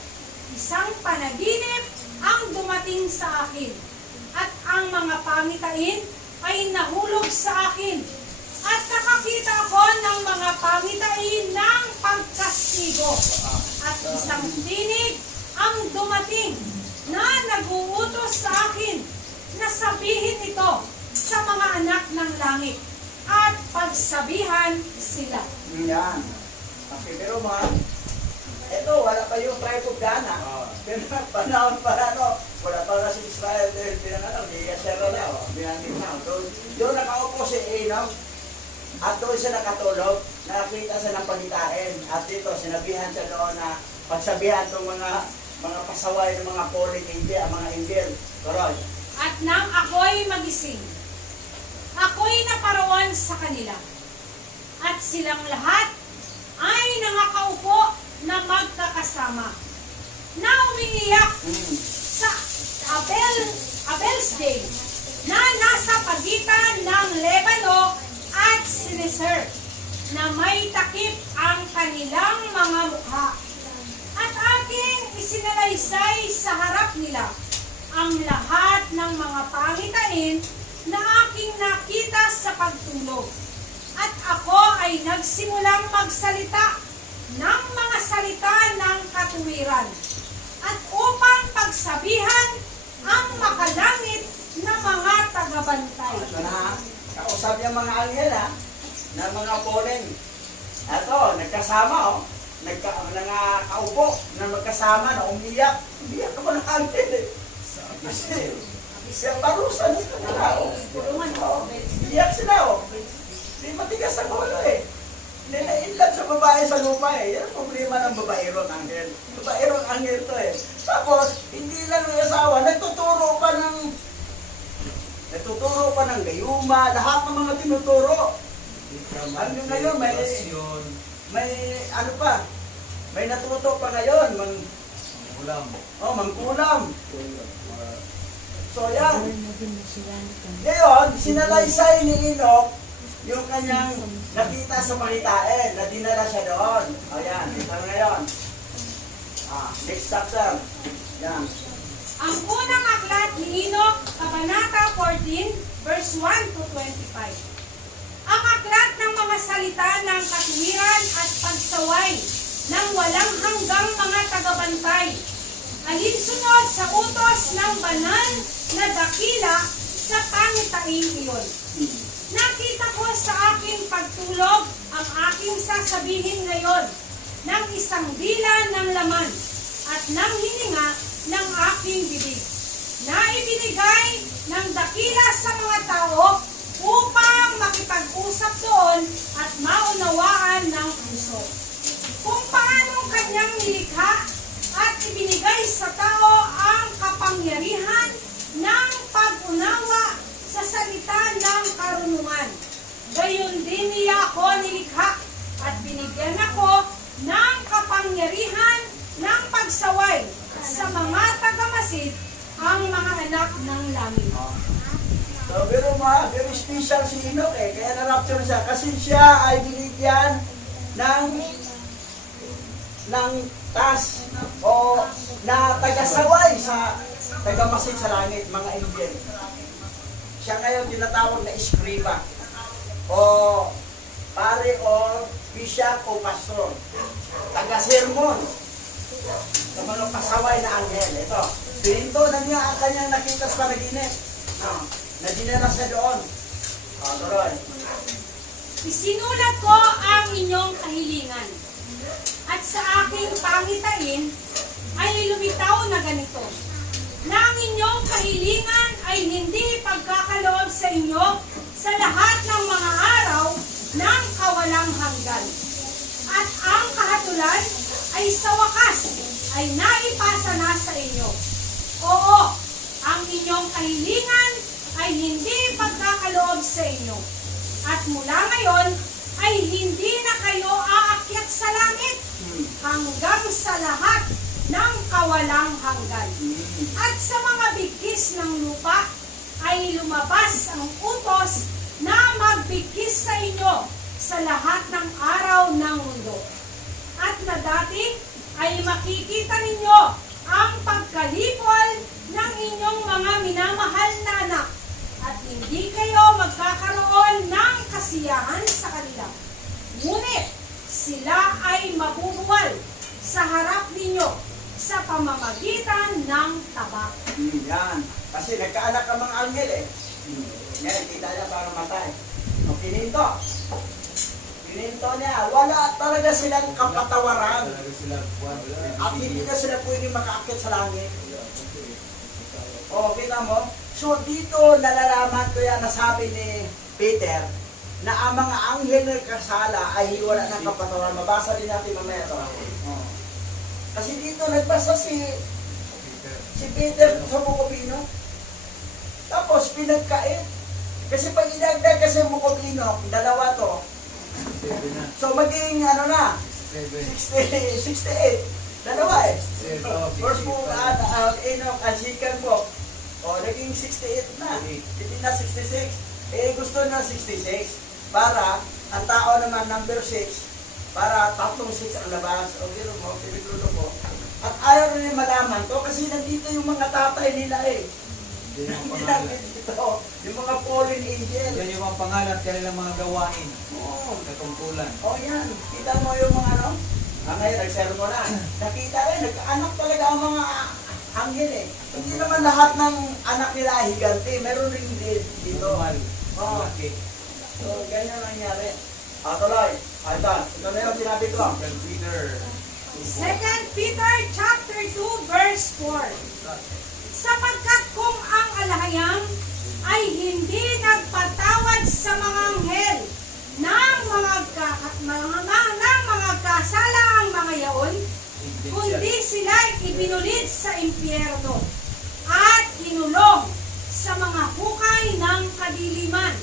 isang panaginip ang dumating sa akin. At ang mga pangitain ay nahulog sa akin. At nakakita ako ng mga pangitain ng At isang tinig ang dumating na nag-uutos sa akin na sabihin ito sa mga anak ng langit at pagsabihan sila. Yan. Okay, pero ito, wala pa yung tribe of Dan, ha? Pero panahon pa wala pa na si Israel dahil pinanganak, di Yasera na, binanggit na. Doon nakaupo si Enoch, at doon siya nakatulog, nakakita siya ng pagitain. At dito, sinabihan siya doon na pagsabihan itong mga pasaway ng mga fallen angel, ang mga angel. Tuloy. At nang ako'y magising, ako'y naparoon sa kanila. At silang lahat ay nangakaupo na magkakasama, na umiiyak sa Abel's Day, na nasa pagitan ng Lebano at Sineser, na may takip ang kanilang mga mukha. At aking isinalaysay sa harap nila ang lahat ng mga pangitain na aking nakita sa pagtulog. At ako ay nagsimulang magsalita ng mga salita ng katuwiran at upang pagsabihan ang makalangit na mga tagabantay. Ito na, kausap niya mga anghel, ha? Na mga fallen. Ito, nagkasama, nangakaupo na magkasama na umiyak. Umiyak ka ba ng anghel, eh? Kasi, siya parusa na sa kanila, iyak sila, Di matigas ang ulo, eh. Nila-inlove sa babae sa lupa, eh. Yan ang problema ng babaerong anghel. Babaerong anghel to, eh. Tapos, hindi lang ng asawa, nagtuturo pa ng gayuma, lahat ng mga tinuturo. Hanggang ngayon, may ano pa, may natuto pa ngayon, mangkulam. So, yan. Ngayon, sinalaysay ni Enoch yung kanyang nakita sa pagitain, na dinala siya doon. O yan, ito ngayon. Next chapter. Yan. Ang unang aklat ni Enoch, Kabanata 14, verse 1 to 25. Ang aklat ng mga salita ng katuwiran at pagsaway ng walang hanggang mga tagabantay, alinsunod sa utos ng banal na dakila sa pangitain iyon. Nakita ko sa aking pagtulog ang aking sasabihin ngayon ng isang dila ng laman at ng hininga ng aking bibig, na ibinigay ng dakila sa mga tao upang makipag-usap doon at maunawaan ng puso kung paanong kanyang nilikha at ibinigay sa tao ang kapangyarihan ng pag-unawa sa salita ng karunungan. Gayon din niya ako nilikha at binigyan ako ng kapangyarihan ng pagsaway sa mga tagamasid ang mga anak ng langit. So, pero very special si Enoch, eh. Kaya na-rapture siya. Kasi siya ay binigyan ng task o na tagasaway sa tagamasid sa langit, mga angel. Siya ngayon tinatawag na eskriba o pare o bishop o pastor. Taga-sermon sa mga pasaway na anghel. Ito, pinto na niya ang kanyang nakita sa panaginip. Na dinala siya doon. Tuloy. Isinulat ko ang inyong kahilingan at sa aking pangitain ay lumitaw na ganito, na ang inyong kahilingan ay hindi pagkakaloob sa inyo sa lahat ng mga araw ng kawalang hanggan. At ang kahatulan ay sa wakas ay naipasa na sa inyo. Oo, ang inyong kahilingan ay hindi pagkakaloob sa inyo. At mula ngayon ay hindi na kayo aakyat sa langit hanggang sa lahat ng kawalang hanggan. At sa mga bigkis ng lupa ay lumabas ang utos na magbigkis sa inyo sa lahat ng araw ng mundo. At na dati ay makikita ninyo ang pagkalipol ng inyong mga minamahal na anak at hindi kayo magkakaroon ng kasiyahan sa kanila. Ngunit sila ay mabubuwal sa harap ninyo sa pamamagitan ng tabak. Yan. Kasi nagkaanak ang mga anghel eh. Ngayon, kita niya para matay. O, pininto. Pininto niya. Wala talaga silang kapatawaran. Talaga sila buwan. At hindi na sila pwede makaakyat sa langit. O, kita mo? So, dito nalalaman ko yan na sabi ni Peter na ang mga anghel na kasala ay wala ng kapatawaran. Mabasa din natin mamaya ito. O. Kasi dito nagbasa si Peter sa Mukobino. Tapos pinagkait. Kasi pag inagdag kasi Mukobino, dalawa to. 7 na. So maging ano na, 7. 68. Dalawa eh. Oh, First book at Enoch and second book. O, naging 68 na. Hindi na 66. Eh, gusto na 66. Para, ang tao naman number 6. Para tatlong 6 ang labas. O, biro mo, pinagluto ko. At ayaw rin malaman to kasi nandito yung mga tatay nila eh. Yan yung Hindi pangalan. natin dito. Yung mga fallen angel. Yan yung mga pangalan kanilang mga gawain. Oo. Katungkulan. O yan, kita mo yung mga ano? Ngayon, nag-serve mo na. Nakita rin, nagkaanak talaga ang mga anghel eh. Hindi naman lahat ng anak nila ay higanti. Meron rin dito. Normal. Oo. Malaki. So, ganyan ang nangyari. Tuloy. Ito na yung sinabi ko. Second Peter. 2 Peter chapter 2 verse 4. Sapagkat kung ang alahayang ay hindi nagpatawad sa mga anghel ng mga kasala ang mga yaon, kundi sila ibinulid sa impyerno at inulong sa mga hukay ng kadiliman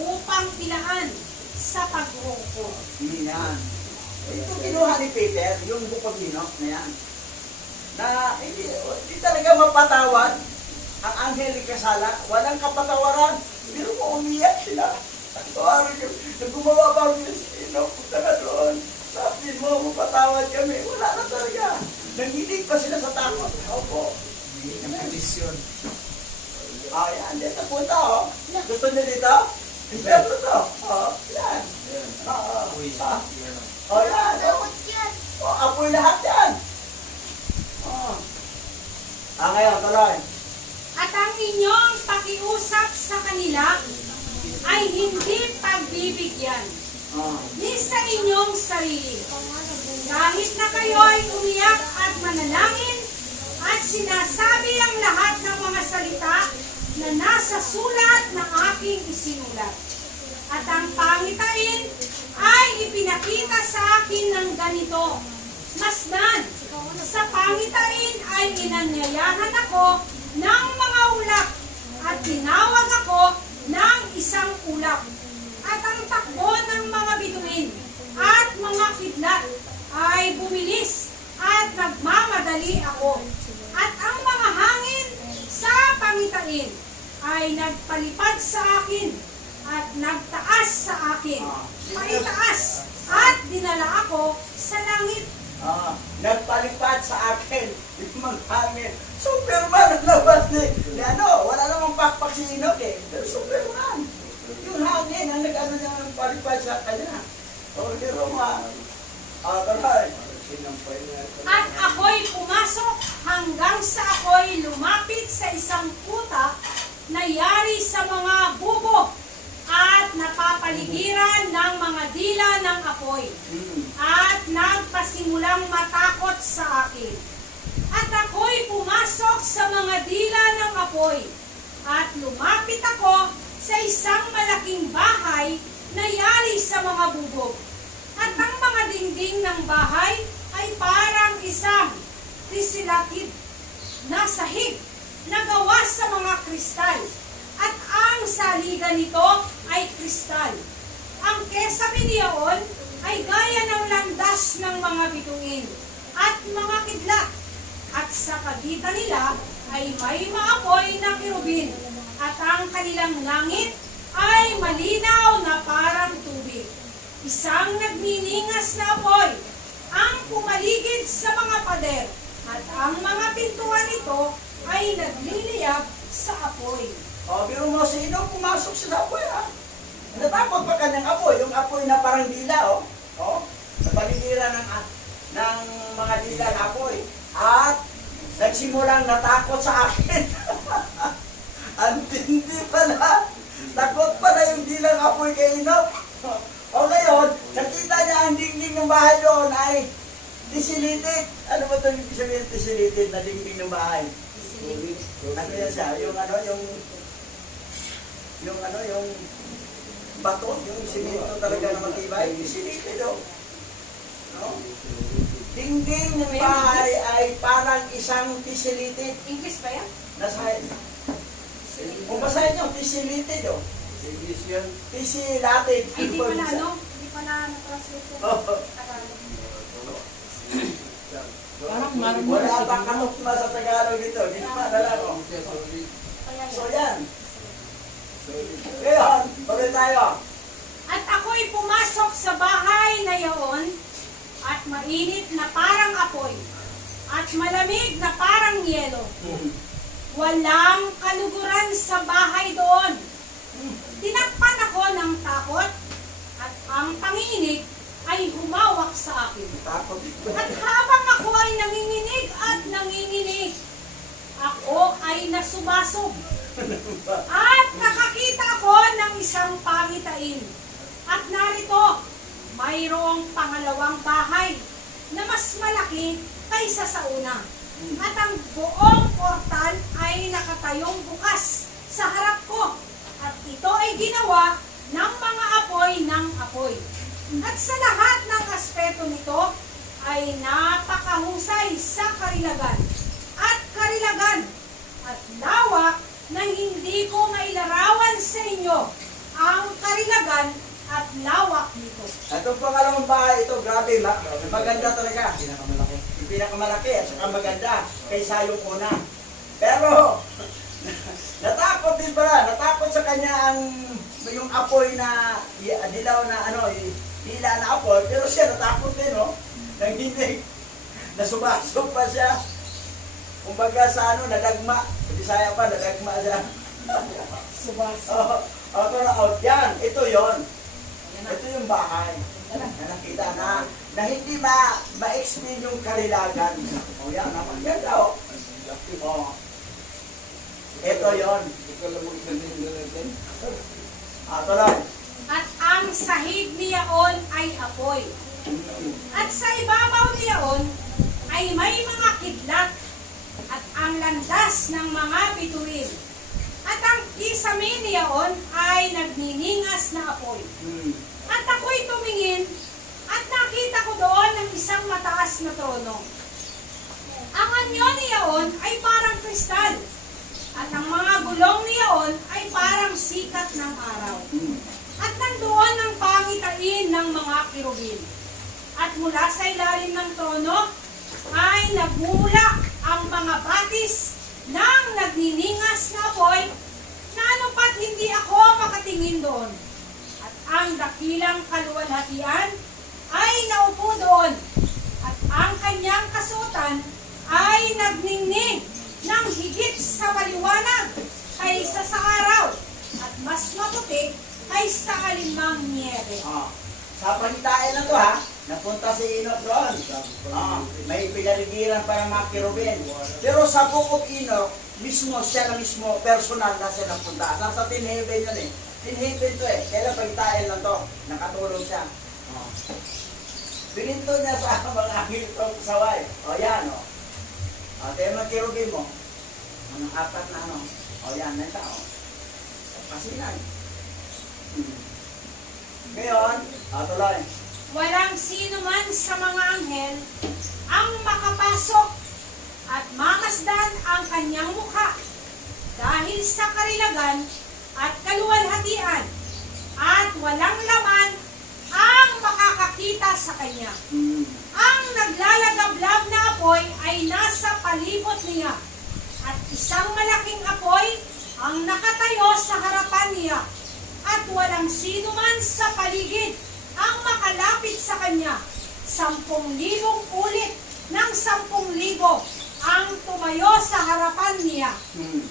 upang ilaan sa paghukom. Yan. Ito kinuha ni Peter, yung bukod nino na yan. Na hindi talaga mapatawad ang anghel ni kasala. Walang kapatawaran. Pero mo umiyak sila. Gumawa pa rin si Enoch. Punta ka doon. Sabi mo, mapatawad kami. Wala na talaga. Nanginig pa sila sa takot. Opo. Yung condition. Yan. Dito punta, oh. Gusto niyo dito? Dito to. Yan. Yan. Uy. Ah. Yan. Yan. Apoy lahat yan. Ngayon, tuloy. At ang inyong pakiusap sa kanila ay hindi pagbibigyan ni sa inyong sarili. Kahit na kayo ay umiyak at manalangin at sinasabi ang lahat ng mga salita na nasa sulat na aking isinulat. At ang pangitain ay ipinakita sa akin ng ganito. Masdan, sa pangitain ay inanyayahan ako ng mga ulap at tinawag ako ng isang ulap. At ang takbo ng mga bituin at mga kidlat ay bumilis at nagmamadali ako. At ang mga hangin sa pangitain ay nagpalipad sa akin at nagtaas sa akin. Paitaas at dinala ako sa langit. Nagpalipad sa akin yung mga hangin. Superman ang labas ni ano, wala namang pakpak si Enoch eh. Pero Superman. Yung hangin ang nag-ano niya ng palipad sa kanya. Pero tuloy. At ako'y pumasok hanggang sa ako'y lumapit sa isang kuta na yari sa mga bubog at napapaligiran ng mga dila ng apoy. At nagpasimulang matakot sa akin. At ako'y pumasok sa mga dila ng apoy. At lumapit ako sa isang malaking bahay na yari sa mga bubog. At ang mga dingding ng bahay ay parang isang krisilatid na sahig na gawa sa mga kristal. At ang saligan nito ay kristal. Ang kesabi niyaon ay gaya ng landas ng mga bituin at mga kidlat. At sa pagitan nila ay may maapoy na kirubin. At ang kanilang langit ay malinaw na parang tubig. Isang nagniningas na apoy ang pumaligid sa mga pader. At ang mga pintuan nito ay nagliliyab sa apoy. Biro mo si Enoch pumasok sa apoy ha. Natakot pa kanyang apoy. Yung apoy na parang dila sa paligiran ng mga dilang apoy. At nagsimulang natakot sa akin. Ang tindi pala. Takot pala yung dilang apoy kay Enoch. O ngayon, nakita niya ang dingding ng bahay doon ay disilited. Ano ba ito yung sabihin disilited na dingding ng bahay? Ano yan siya? Yung bato, yung simento talaga na matibay, disilited o. No? Dingding ng bahay ay parang isang disilited. English ba yan? Nasa kung basahin nyo, disilited o. English yan. Disilited. Ay, hindi pa na ano? Hindi pa na na-translate ko. Oo. Tagalog. Parang Wala pa katukma sa Tagalog dito. Hindi pa dala ko. Kaya So yan. yan. Ngayon, tuloy tayo. At ako'y pumasok sa bahay na yaon at mainit na parang apoy at malamig na parang yelo. Walang kaluguran sa bahay doon. Tinakpan ako ng takot at ang panginig ay humawak sa akin. Takot. At habang ako ay nanginginig, ako ay nasubasog. At nakakita ako ng isang pangitain. At narito, mayroong pangalawang bahay na mas malaki kaysa sa una. At ang buong portal ay nakatayong bukas sa harap ko. At ito ay ginawa ng mga apoy ng apoy. At sa lahat ng aspeto nito ay napakahusay sa karilagan. At karilagan at lawak na hindi ko mailarawan sa inyo ang karilagan at lawak nito. Itong pangalawang bahay ito, grabe, maganda talaga. Pinakamalaki. Yung pinakamalaki at saka maganda kaysa yung una. Pero, natakot din pala. Natakot sa kanya yung apoy na, dilaw na hila na apoy. Pero siya natakot din, no? Nanginig. Nasubasok pa siya. Kumbaga sa nadagma. Bisaya pa, nadagma siya. Subasog. Yan, ito yon. Ito yung bahay na nakita na hindi ma-explain yung karilagan. O yan, napaganda o. O. Ito yon. Ikaw lang magsabihin na natin. Tuloy. At ang sahig niyaon ay apoy. At sa ibabaw niyaon ay may mga kidlat at ang landas ng mga bituin. At ang kisame niyaon ay nagniningas na apoy. At ako'y tumingin at nakita ko doon ang isang mataas na trono. Ang anyo niyaon ay parang kristal at ang mga gulong niyaon ay parang sikat ng araw. At nandoon ang pangitain ng mga kirubin. At mula sa ilalim ng trono ay nagmumula ang mga batis ng nagniningas na apoy na anupat hindi ako makatingin doon. At ang dakilang kaluwalhatian ay naupo doon. At ang kanyang kasuotan ay nagningning ng higit sa maliwanag kaysa sa araw at mas maputi kaysa alimang niebe. Sa panitain na to ha, napunta si Enoch doon. May pinaligiran pa ng mga kirubin. Pero sa Book of Enoch, mismo, siya na mismo, personal na siya napunta. Nasa Tin Heaven yun eh. Tin Heaven to eh. Kailan panitain lang to, nakatulong siya. Bininto niya sa mga angel itong saway. O yan o. Tayo mga kirubin mo. Mga apat na ano. O yan, nanta o. Pasinan. Ngayon, tuloy. Walang sino man sa mga anghel ang makapasok at makasdan ang kanyang mukha dahil sa karilagan at kaluwalhatian at walang laman ang makakakita sa kanya. Ang naglalagablab na apoy ay nasa palibot niya at isang malaking apoy ang nakatayo sa harapan niya at walang sino man sa paligid ang makalapit sa kanya. 10,000 ulit ng 10,000 ang tumayo sa harapan niya.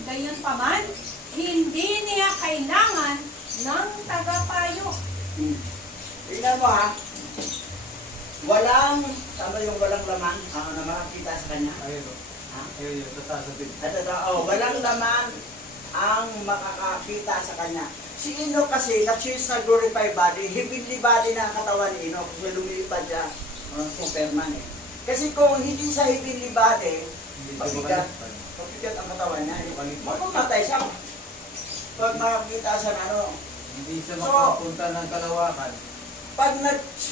Gayunpaman, hindi niya kailangan ng tagapayo. Tingnan mo ha. walang, ano yung walang laman, na makakita sa kanya? Ayun o. Ha? Ayun yun, sa taas natin. Walang laman ang makakakita sa kanya. Si Enoch kasi, na-choose sa glorified body, heavenly body na ang katawan ni Enoch, kasi lumilipad siya, Superman eh. Kasi kung hindi sa heavenly body, Hindi pabigat, siya pabigat ang katawan niya, Palipad. mapamatay siya. Pag makakita sa Hindi siya So, makapunta ng kalawakan. pag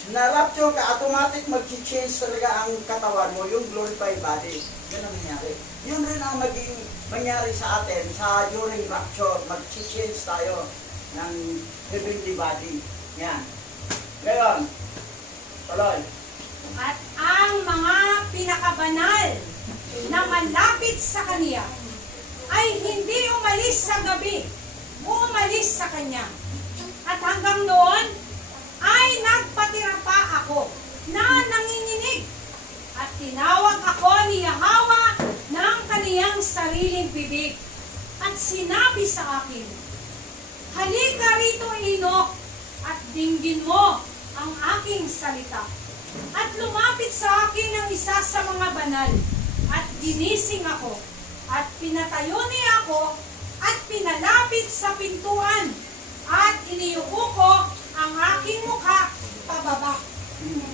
na-rapture ka, automatic mag-change talaga ang katawan mo, yung glorified body. Yan ang nangyari. Yun rin ang maging mangyari sa atin sa during rapture. Mag-change tayo ng heavenly body. Yan. Ngayon, tuloy. At ang mga pinakabanal na malapit sa Kanya ay hindi umalis sa gabi, umalis sa Kanya. At hanggang noon ay nagpatira pa ako na nanginginig. At tinawag ako ni Yahweh ng kaniyang sariling bibig. At sinabi sa akin, halika rito, Enoch, at dinggin mo ang aking salita. At lumapit sa akin ang isa sa mga banal, at ginising ako, at pinatayo niya ako, at pinalapit sa pintuan, at iniyuko ko ang aking mukha pababa.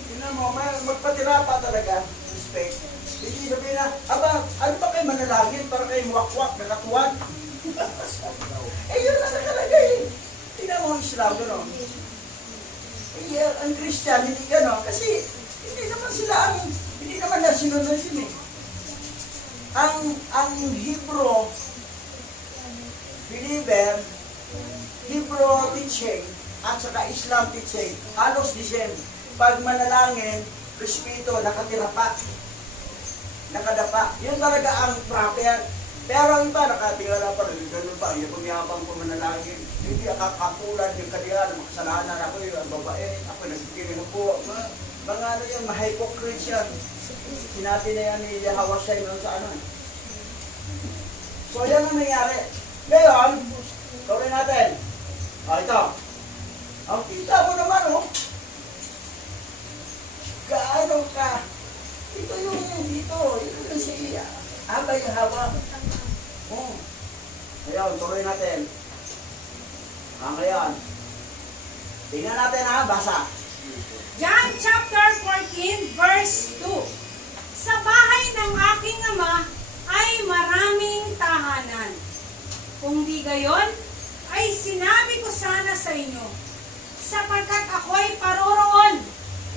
Tingnan mo, magpatira pa talaga. Respect. Hindi sabihin na, ano ba kayo manalangin para kayo wakwak, nakatuwan? Yun na nakalagay. Tingnan mo ang Islam, gano'n. Ang Christian, hindi gano'n. Kasi, hindi naman na sinunod yun eh. Ang Hebrew believer, Hebrew teaching, at saka Islam teaching, halos the same. Pag manalangin, respeto, nakatira pa. Nakadapa. Yun talaga ang proper. Pero ang iba, nakatira pa rin. Ganun pa. Yung pumiyabang ko manalangin. Hindi kakatulad yung kadiyan. Makasalanan ako yung babae. Ako nagkikinig po. Mga ano yan, ma-hypocrite yan. Sinabi na yan ni Yahweh siya yun sa ano. So yan ang nangyari. Ngayon, tuloy natin. Ito. Ang kita mo naman, gaano ka? Ito yung si Abay Hawa. Ngayon, tuloy natin. Ngayon, tingnan natin basa. John chapter 14 verse 2. Sa bahay ng aking ama ay maraming tahanan. Kung di gayon, ay sinabi ko sana sa inyo, sapagkat ako'y paroroon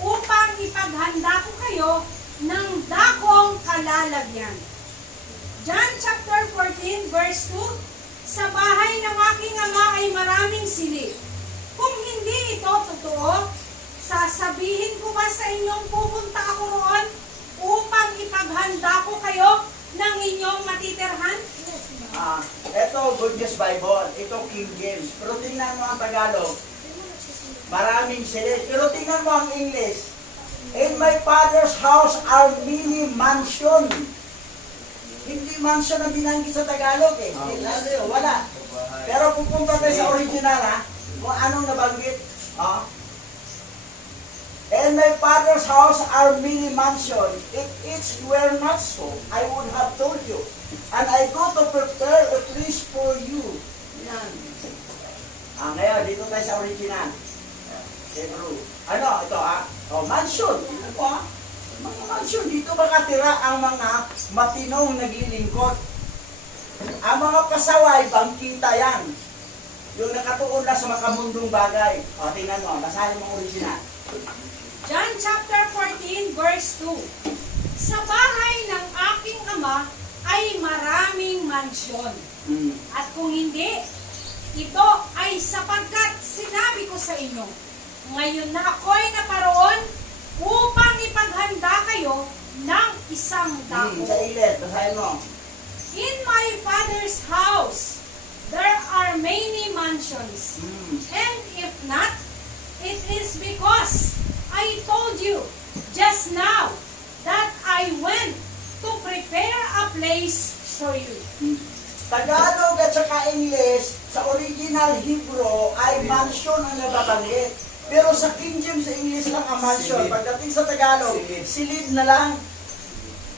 upang ipaghanda ko kayo ng dakong kalalagyan. John chapter 14 verse 2, sa bahay ng aking ama ay maraming silid. Kung hindi ito totoo, sasabihin ko ba sa inyong pupunta ako roon upang ipaghanda ko kayo ng inyong matitirhan? Ito, Good News Bible. Ito, King James. Pero tingnan mo ang Tagalog. Maraming silid. Pero tingnan mo ang English. In my Father's house are many mansion. Hindi mansion ang binanggit sa Tagalog eh. Wala. Pero pupunta tayo sa original kung anong nabanggit. In my Father's house are many mansion. If it were not so, I would have told you. And I go to prepare a place for you. Yan. Ngayon, dito tayo sa original. Hebrew. Ito mansion. Mga mansion. Dito makatira ang mga matinong naglilingkod. Ang mga pasaway, bangkita yan. Yung nakatuon na sa makamundong bagay. Tingnan mo, basahin mo original. John chapter 14 verse 2. Sa bahay ng aking ama ay maraming mansyon. At kung hindi, ito ay sapagkat sinabi ko sa inyo, ngayon na ako'y naparoon upang ipaghanda kayo ng isang dako. Sa ilit, basahin mo. In my Father's house, there are many mansions. And if not, it is because I told you just now that I went to prepare a place for you. Tagalog at saka English, sa original Hebrew ay mansion ang nababanggit. Pero sa King James, sa English lang ang mansion. Pagdating sa Tagalog, silid na lang.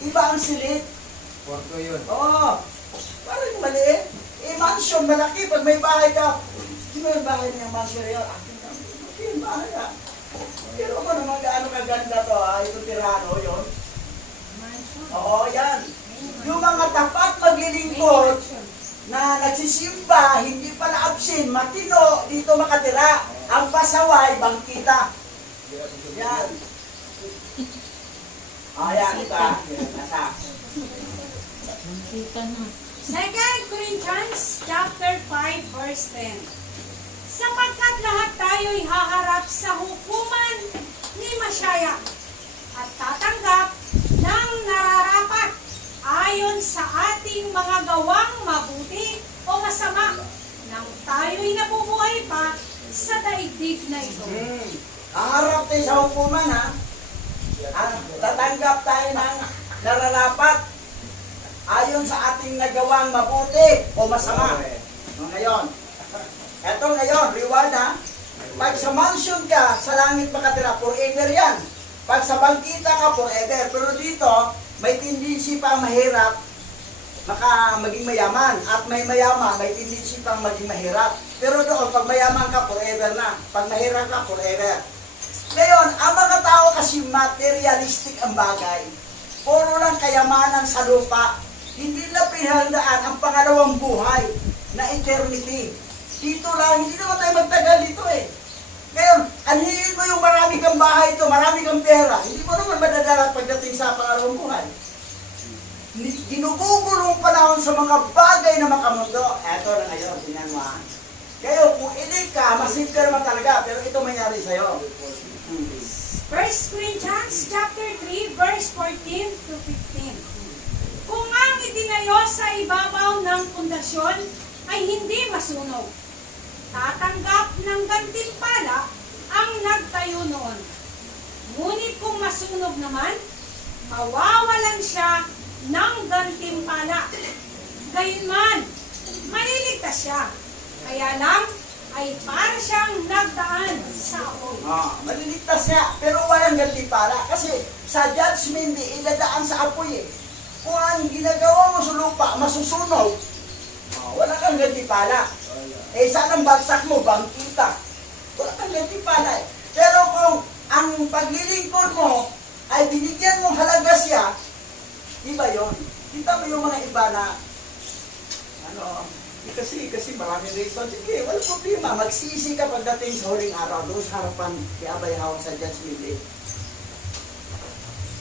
Iba ang silid. Porto yun. Oo. Parang maliit. Eh, mansion, malaki. Pag may bahay ka, di ba yung bahay niya, mansion yun? Akin yung bahay ka. Pero ako naman gaano kaganda to, ha? Itong Tirano, yun. Mansion. Oo, yan. Yung mga tapat maglilingkod na nagsisimba, hindi pala absin, matino, dito makatira. Ang pasaway, bangkita. Yan. Ayan, ito. Nasa. 2 Corinthians chapter 5 verse 10. Sapagkat lahat tayo'y haharap sa hukuman ni Masyaya at tatanggap ng nararapat ayon sa ating mga gawang mabuti o masama nang tayo'y nabubuhay pa sa daigdig na ito. Haharap tayo sa hukuman, ha? Tatanggap tayo ng nararapat ayon sa ating nagawang mabuti o masama. Ngayon, eto ngayon, reward, ha? Pag sa mansion ka, sa langit makatira, forever yan. Pag sa bangkita ka, forever. Pero dito, may tendency pang mahirap, maka maging mayaman. At may mayaman, may tendency pang maging mahirap. Pero doon, pag mayaman ka, forever na. Pag mahirap ka, forever. Ngayon, ang mga tao kasi materialistic ang bagay. Puro lang kayamanan sa lupa. Hindi na pinagdaan ang pangalawang buhay na eternity. Dito lang, hindi naman tayo magtagal dito eh. Ngayon, anhihin mo yung marami kang bahay ito, marami kang pera. Hindi mo naman madadala pagdating sa pangalawang buhay. Ginugugulong panahon sa mga bagay na makamundo. Eto na ngayon, tingnan mo ha. Kayo, kung ilig ka, masip ka naman talaga, pero ito mangyari sa'yo. 1 Corinthians chapter 3 verse 14 to 15. Kung ang itinayo sa ibabaw ng pundasyon ay hindi masunog, tatanggap ng gantimpala ang nagtayo noon. Ngunit kung masunog naman, mawawalan siya ng gantimpala. Gayunman, maliligtas siya. Kaya lang ay para siyang nagdaan sa apoy. Maliligtas siya, pero walang gantimpala. Kasi sa judgment, iladaan sa apoy eh. Kung ang ginagawa mo sa lupa, masusunog, wala kang gantimpala. Eh, saan ang bagsak mo? Bangkita. Wala kang gantimpala eh. Pero kung ang paglilingkod mo ay binigyan mong halaga siya, iba yun. Kita mo yung mga iba na, kasi maraming reason. Sige, walang problema. Magsisi ka pagdating sa huling araw, doon sa harapan kay Abay Hawa sa judgment day.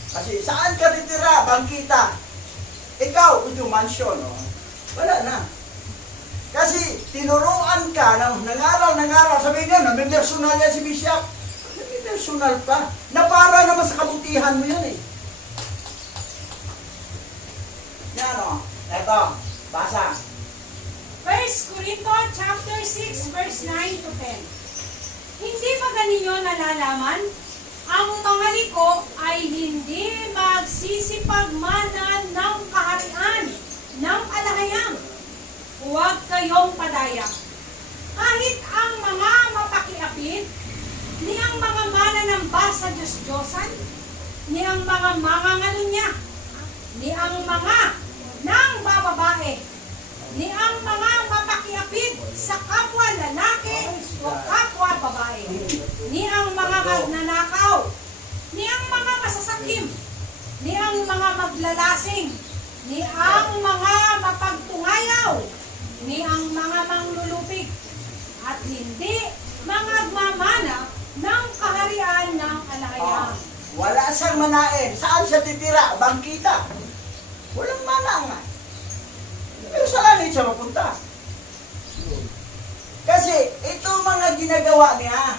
Kasi saan ka titira? Bangkita. Ikaw, ito mansion. Wala na. Kasi tinuruan ka, nangaral, sabihin niya, nabipersonal yan si Bishop. Nabipersonal pa. Na para naman sa kabutihan mo yan eh. Yan o. Eto, basa. 1 Corinthians chapter 6 verse 9 to 10. Hindi ba ganinyo nalalaman? Ang mga liko ay hindi magsisipagmanan ng kaharian ng alahayang. Huwag kayong padaya. Kahit ang mga mapakiapid, ni ang mga mananamba sa Diyos-Diyosan, ni ang mga mangangalunya, ni ang mga nang bababae, ni ang mga mapakiapid sa kapwa lalaki o kapwa babae, ni ang mga magnanakaw, ni ang mga masasakim, ni ang mga maglalasing, ni ang mga mapagtungayaw, ni ang mga manglulupig, at hindi magmamana ng kaharian ng alahayang. Wala siyang manain. Saan siya titira? Bangkita. Walang mana nga. Pero sa langit siya mapunta. Kasi ito mga ginagawa niya,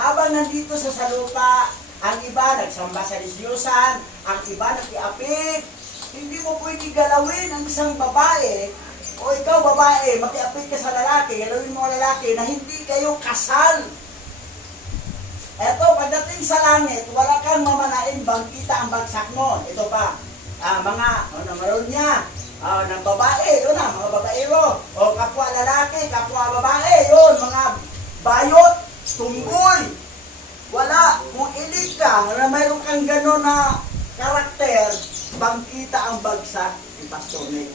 habang nandito sa salupa, ang iba nagsamba sa Diyosan, ang iba nakiapit. Hindi mo pwede galawin ang isang babae, o ikaw babae, makiapit ka sa lalaki, galawin mo ang lalaki na hindi kayo kasal. Eto, pagdating sa langit, wala kang mamanain, bangkita ang bagsak mo. Ito pa, mga maroon niya, ng babae, yun na, mga babaero, o kapwa lalaki, kapwa babae, yun, mga bayot, tunggoy, Wala. Kung elite ka, na mayroon kang gano'n na karakter, bangkita ang bagsak ni Pastor Nick.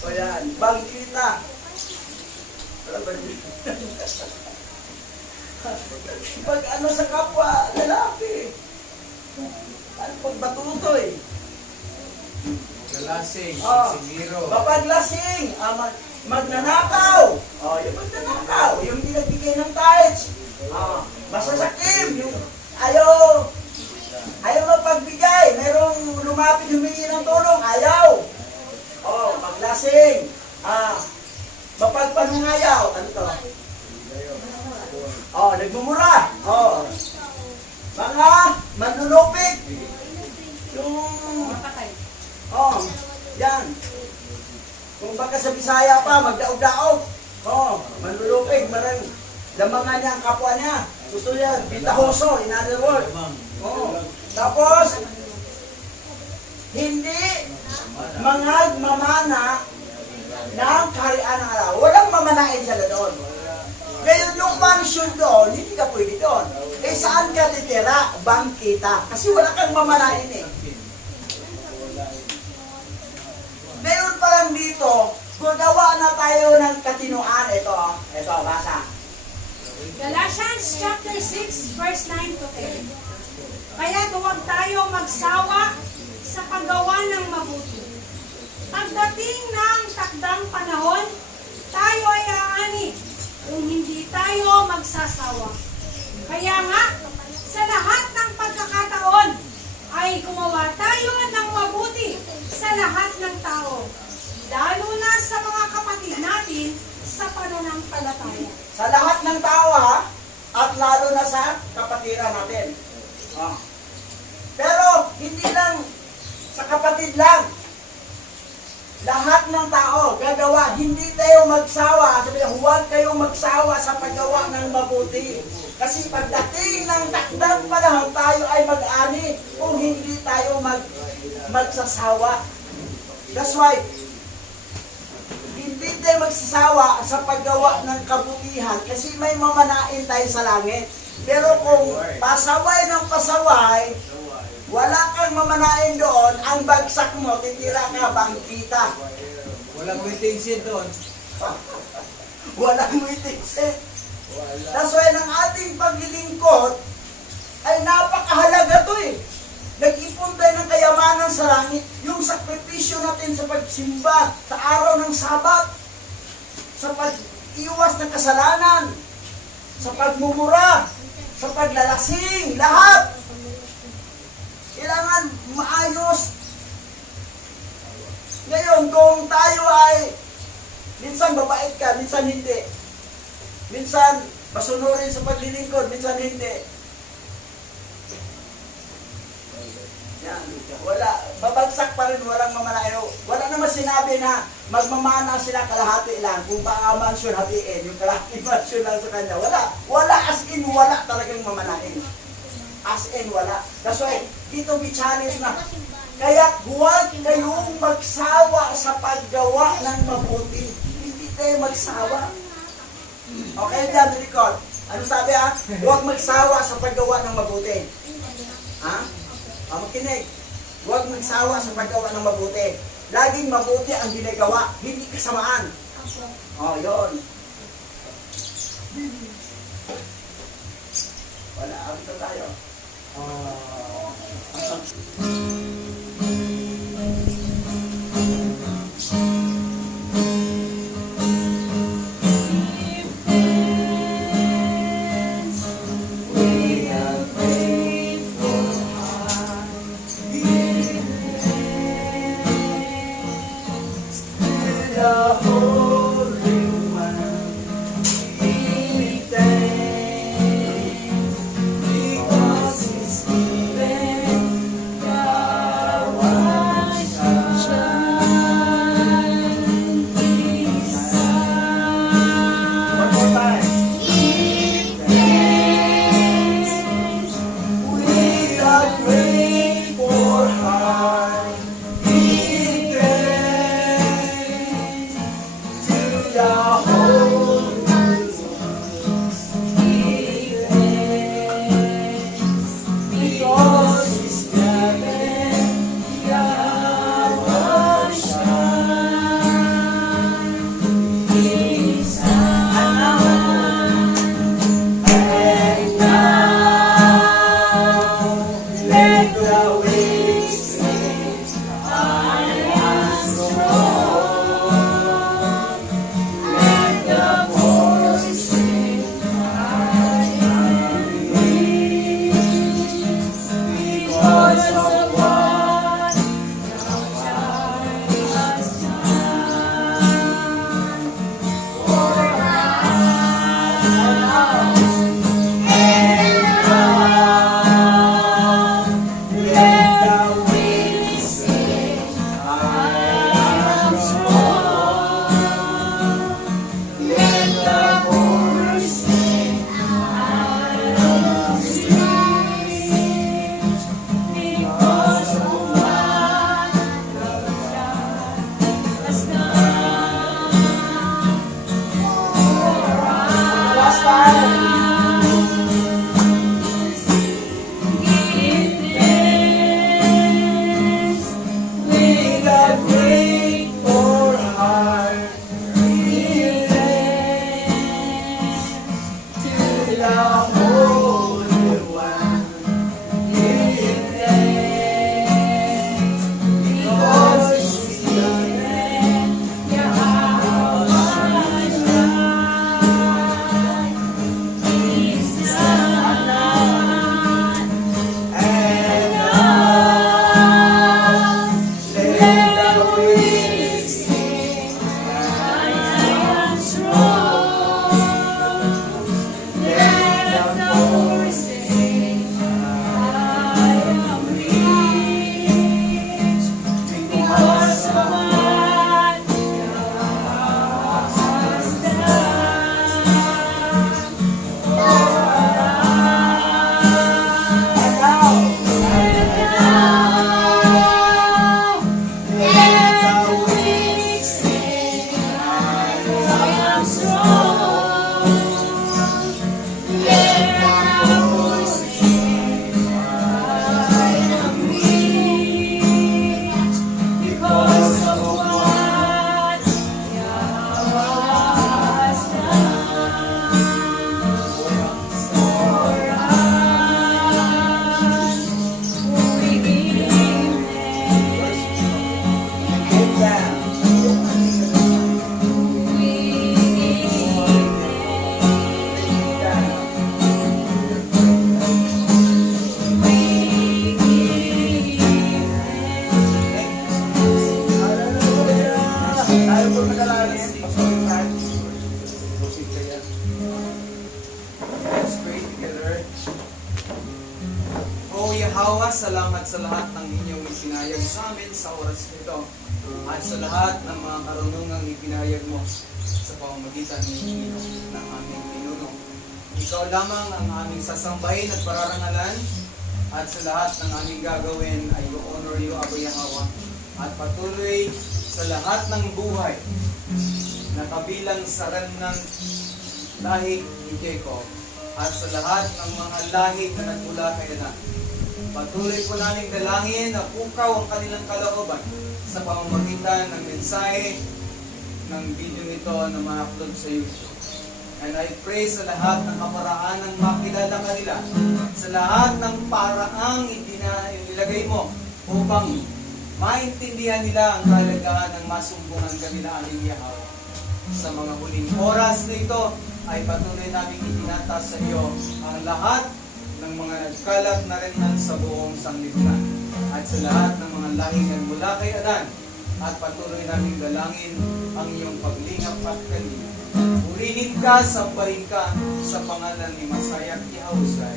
O yan, bangkita. Alam ba niyo? Pag ano sa kapwa, lalaki. Ano pag batutoy? Galasing, Oh, sigiro. mapaglasing, magnanakaw. Oh, yung magnanakaw, yung hindi nagbigay ng tithes. Masasakim, yung ayaw mapagbigay. Merong lumapit humingi ng tulong, ayaw. Oh, maglasing. Mapagpanungayaw. Ano to? Oh, nagmumura. Oh. Mga manlulupig. Yung Mapatay. oh, yan. Kung baka sa Bisaya pa, magdaog-daog. Oh, manlulupig, marang lamangan niya ang kapwa niya. Gusto niya, bitahoso, in other words. Oh. Tapos, hindi mamana ng kaharian ng araw. Walang mamanain sila doon. Ngayon, yung mansion doon, hindi ka pwede doon. Eh, saan ka titira? Bangkita. Kasi wala kang mamanain eh. Meron pa lang dito, gagawa na tayo ng katinuan. Ito, basa. Galatians chapter 6, verse 9 to 10. Kaya huwag tayo magsawa sa paggawa ng mabuti. Pagdating ng takdang panahon, tayo ay aani kung hindi tayo magsasawa. Kaya nga, sa lahat ng pagkakataon, ay gumawa tayo ng mabuti sa lahat ng tao, lalo na sa mga kapatid natin sa pananampalataya. Sa lahat ng tao ha, at lalo na sa kapatiran natin. Pero hindi lang sa kapatid lang. Lahat ng tao gagawa, hindi tayo magsawa. Sabi niya, huwag kayong magsawa sa paggawa ng mabuti. Kasi pagdating ng takdang panahon, tayo ay mag-ani kung hindi tayo magsasawa. That's why, hindi tayo magsasawa sa paggawa ng kabutihan kasi may mamanain tayo sa langit. Pero kung pasaway ng pasaway, wala kang mamanain doon, ang bagsak mo, titira ka, bangkita. Walang waiting sheet doon. Walang waiting set. That's why ng ating paglilingkod ay napakahalaga to eh. Nag-ipon tayo ng kayamanan sa langit. Yung sakripisyo natin sa pagsimba, sa araw ng Sabat, sa pag-iwas ng kasalanan, sa pagmumura, sa paglalasing, lahat. Kailangan maayos. Ngayon, kung tayo ay minsan babait ka, minsan hindi. Minsan masunurin sa paglilingkod, minsan hindi. Yan. Wala, babagsak pa rin, walang mamanayo. Wala naman sinabi na magmamana sila kalahati lang. Kung baka mansyon hatiin, yung kalahati mansyon lang sa kanya. Wala as in, wala talagang mamanain. As in, wala. That's why, dito may challenge na. Kaya huwag kayong magsawa sa paggawa ng mabuti. Hindi tayo magsawa. Okay, dyan, record. Ano sabi ha? Huwag magsawa sa paggawa ng mabuti. Ha? Makinig. Huwag magsawa sa paggawa ng mabuti. Laging mabuti ang ginagawa, hindi kasamaan. Yun. Wala, abito tayo. Yahweh, salamat sa lahat ng inyong ipinahayag sa amin sa oras nito at sa lahat ng mga karunungang ipinahayag mo sa pamamagitan ng aming pinuno. Ikaw lamang ang aming sasambahin at pararangalan at sa lahat ng aming gagawin ay honor you, Abba Yahweh, at patuloy sa lahat ng buhay na kabilang sa ng lahi ni Jacob at sa lahat ng mga lahi na nagmula kay Adan. Patuloy po namin dalangin na pukaw ang kanilang kalooban sa pamamagitan ng mensahe ng video nito na ma-upload sa YouTube. And I pray sa lahat ng kaparaan ng makilala kanila, sa lahat ng paraang inilagay mo upang maintindihan nila ang kalagahan ng masumbungan kanila aming Yahweh. Sa mga huling oras na ito ay patuloy namin itinata sa iyo ang lahat ng mga nagkalat na rin sa buong sanglibutan at sa lahat ng mga lahing nagmula kay Adan, at patuloy namin dalangin ang iyong paglingap at kanina. Purihin ka, sambahin ka sa pangalan ni Masaya Yahushua.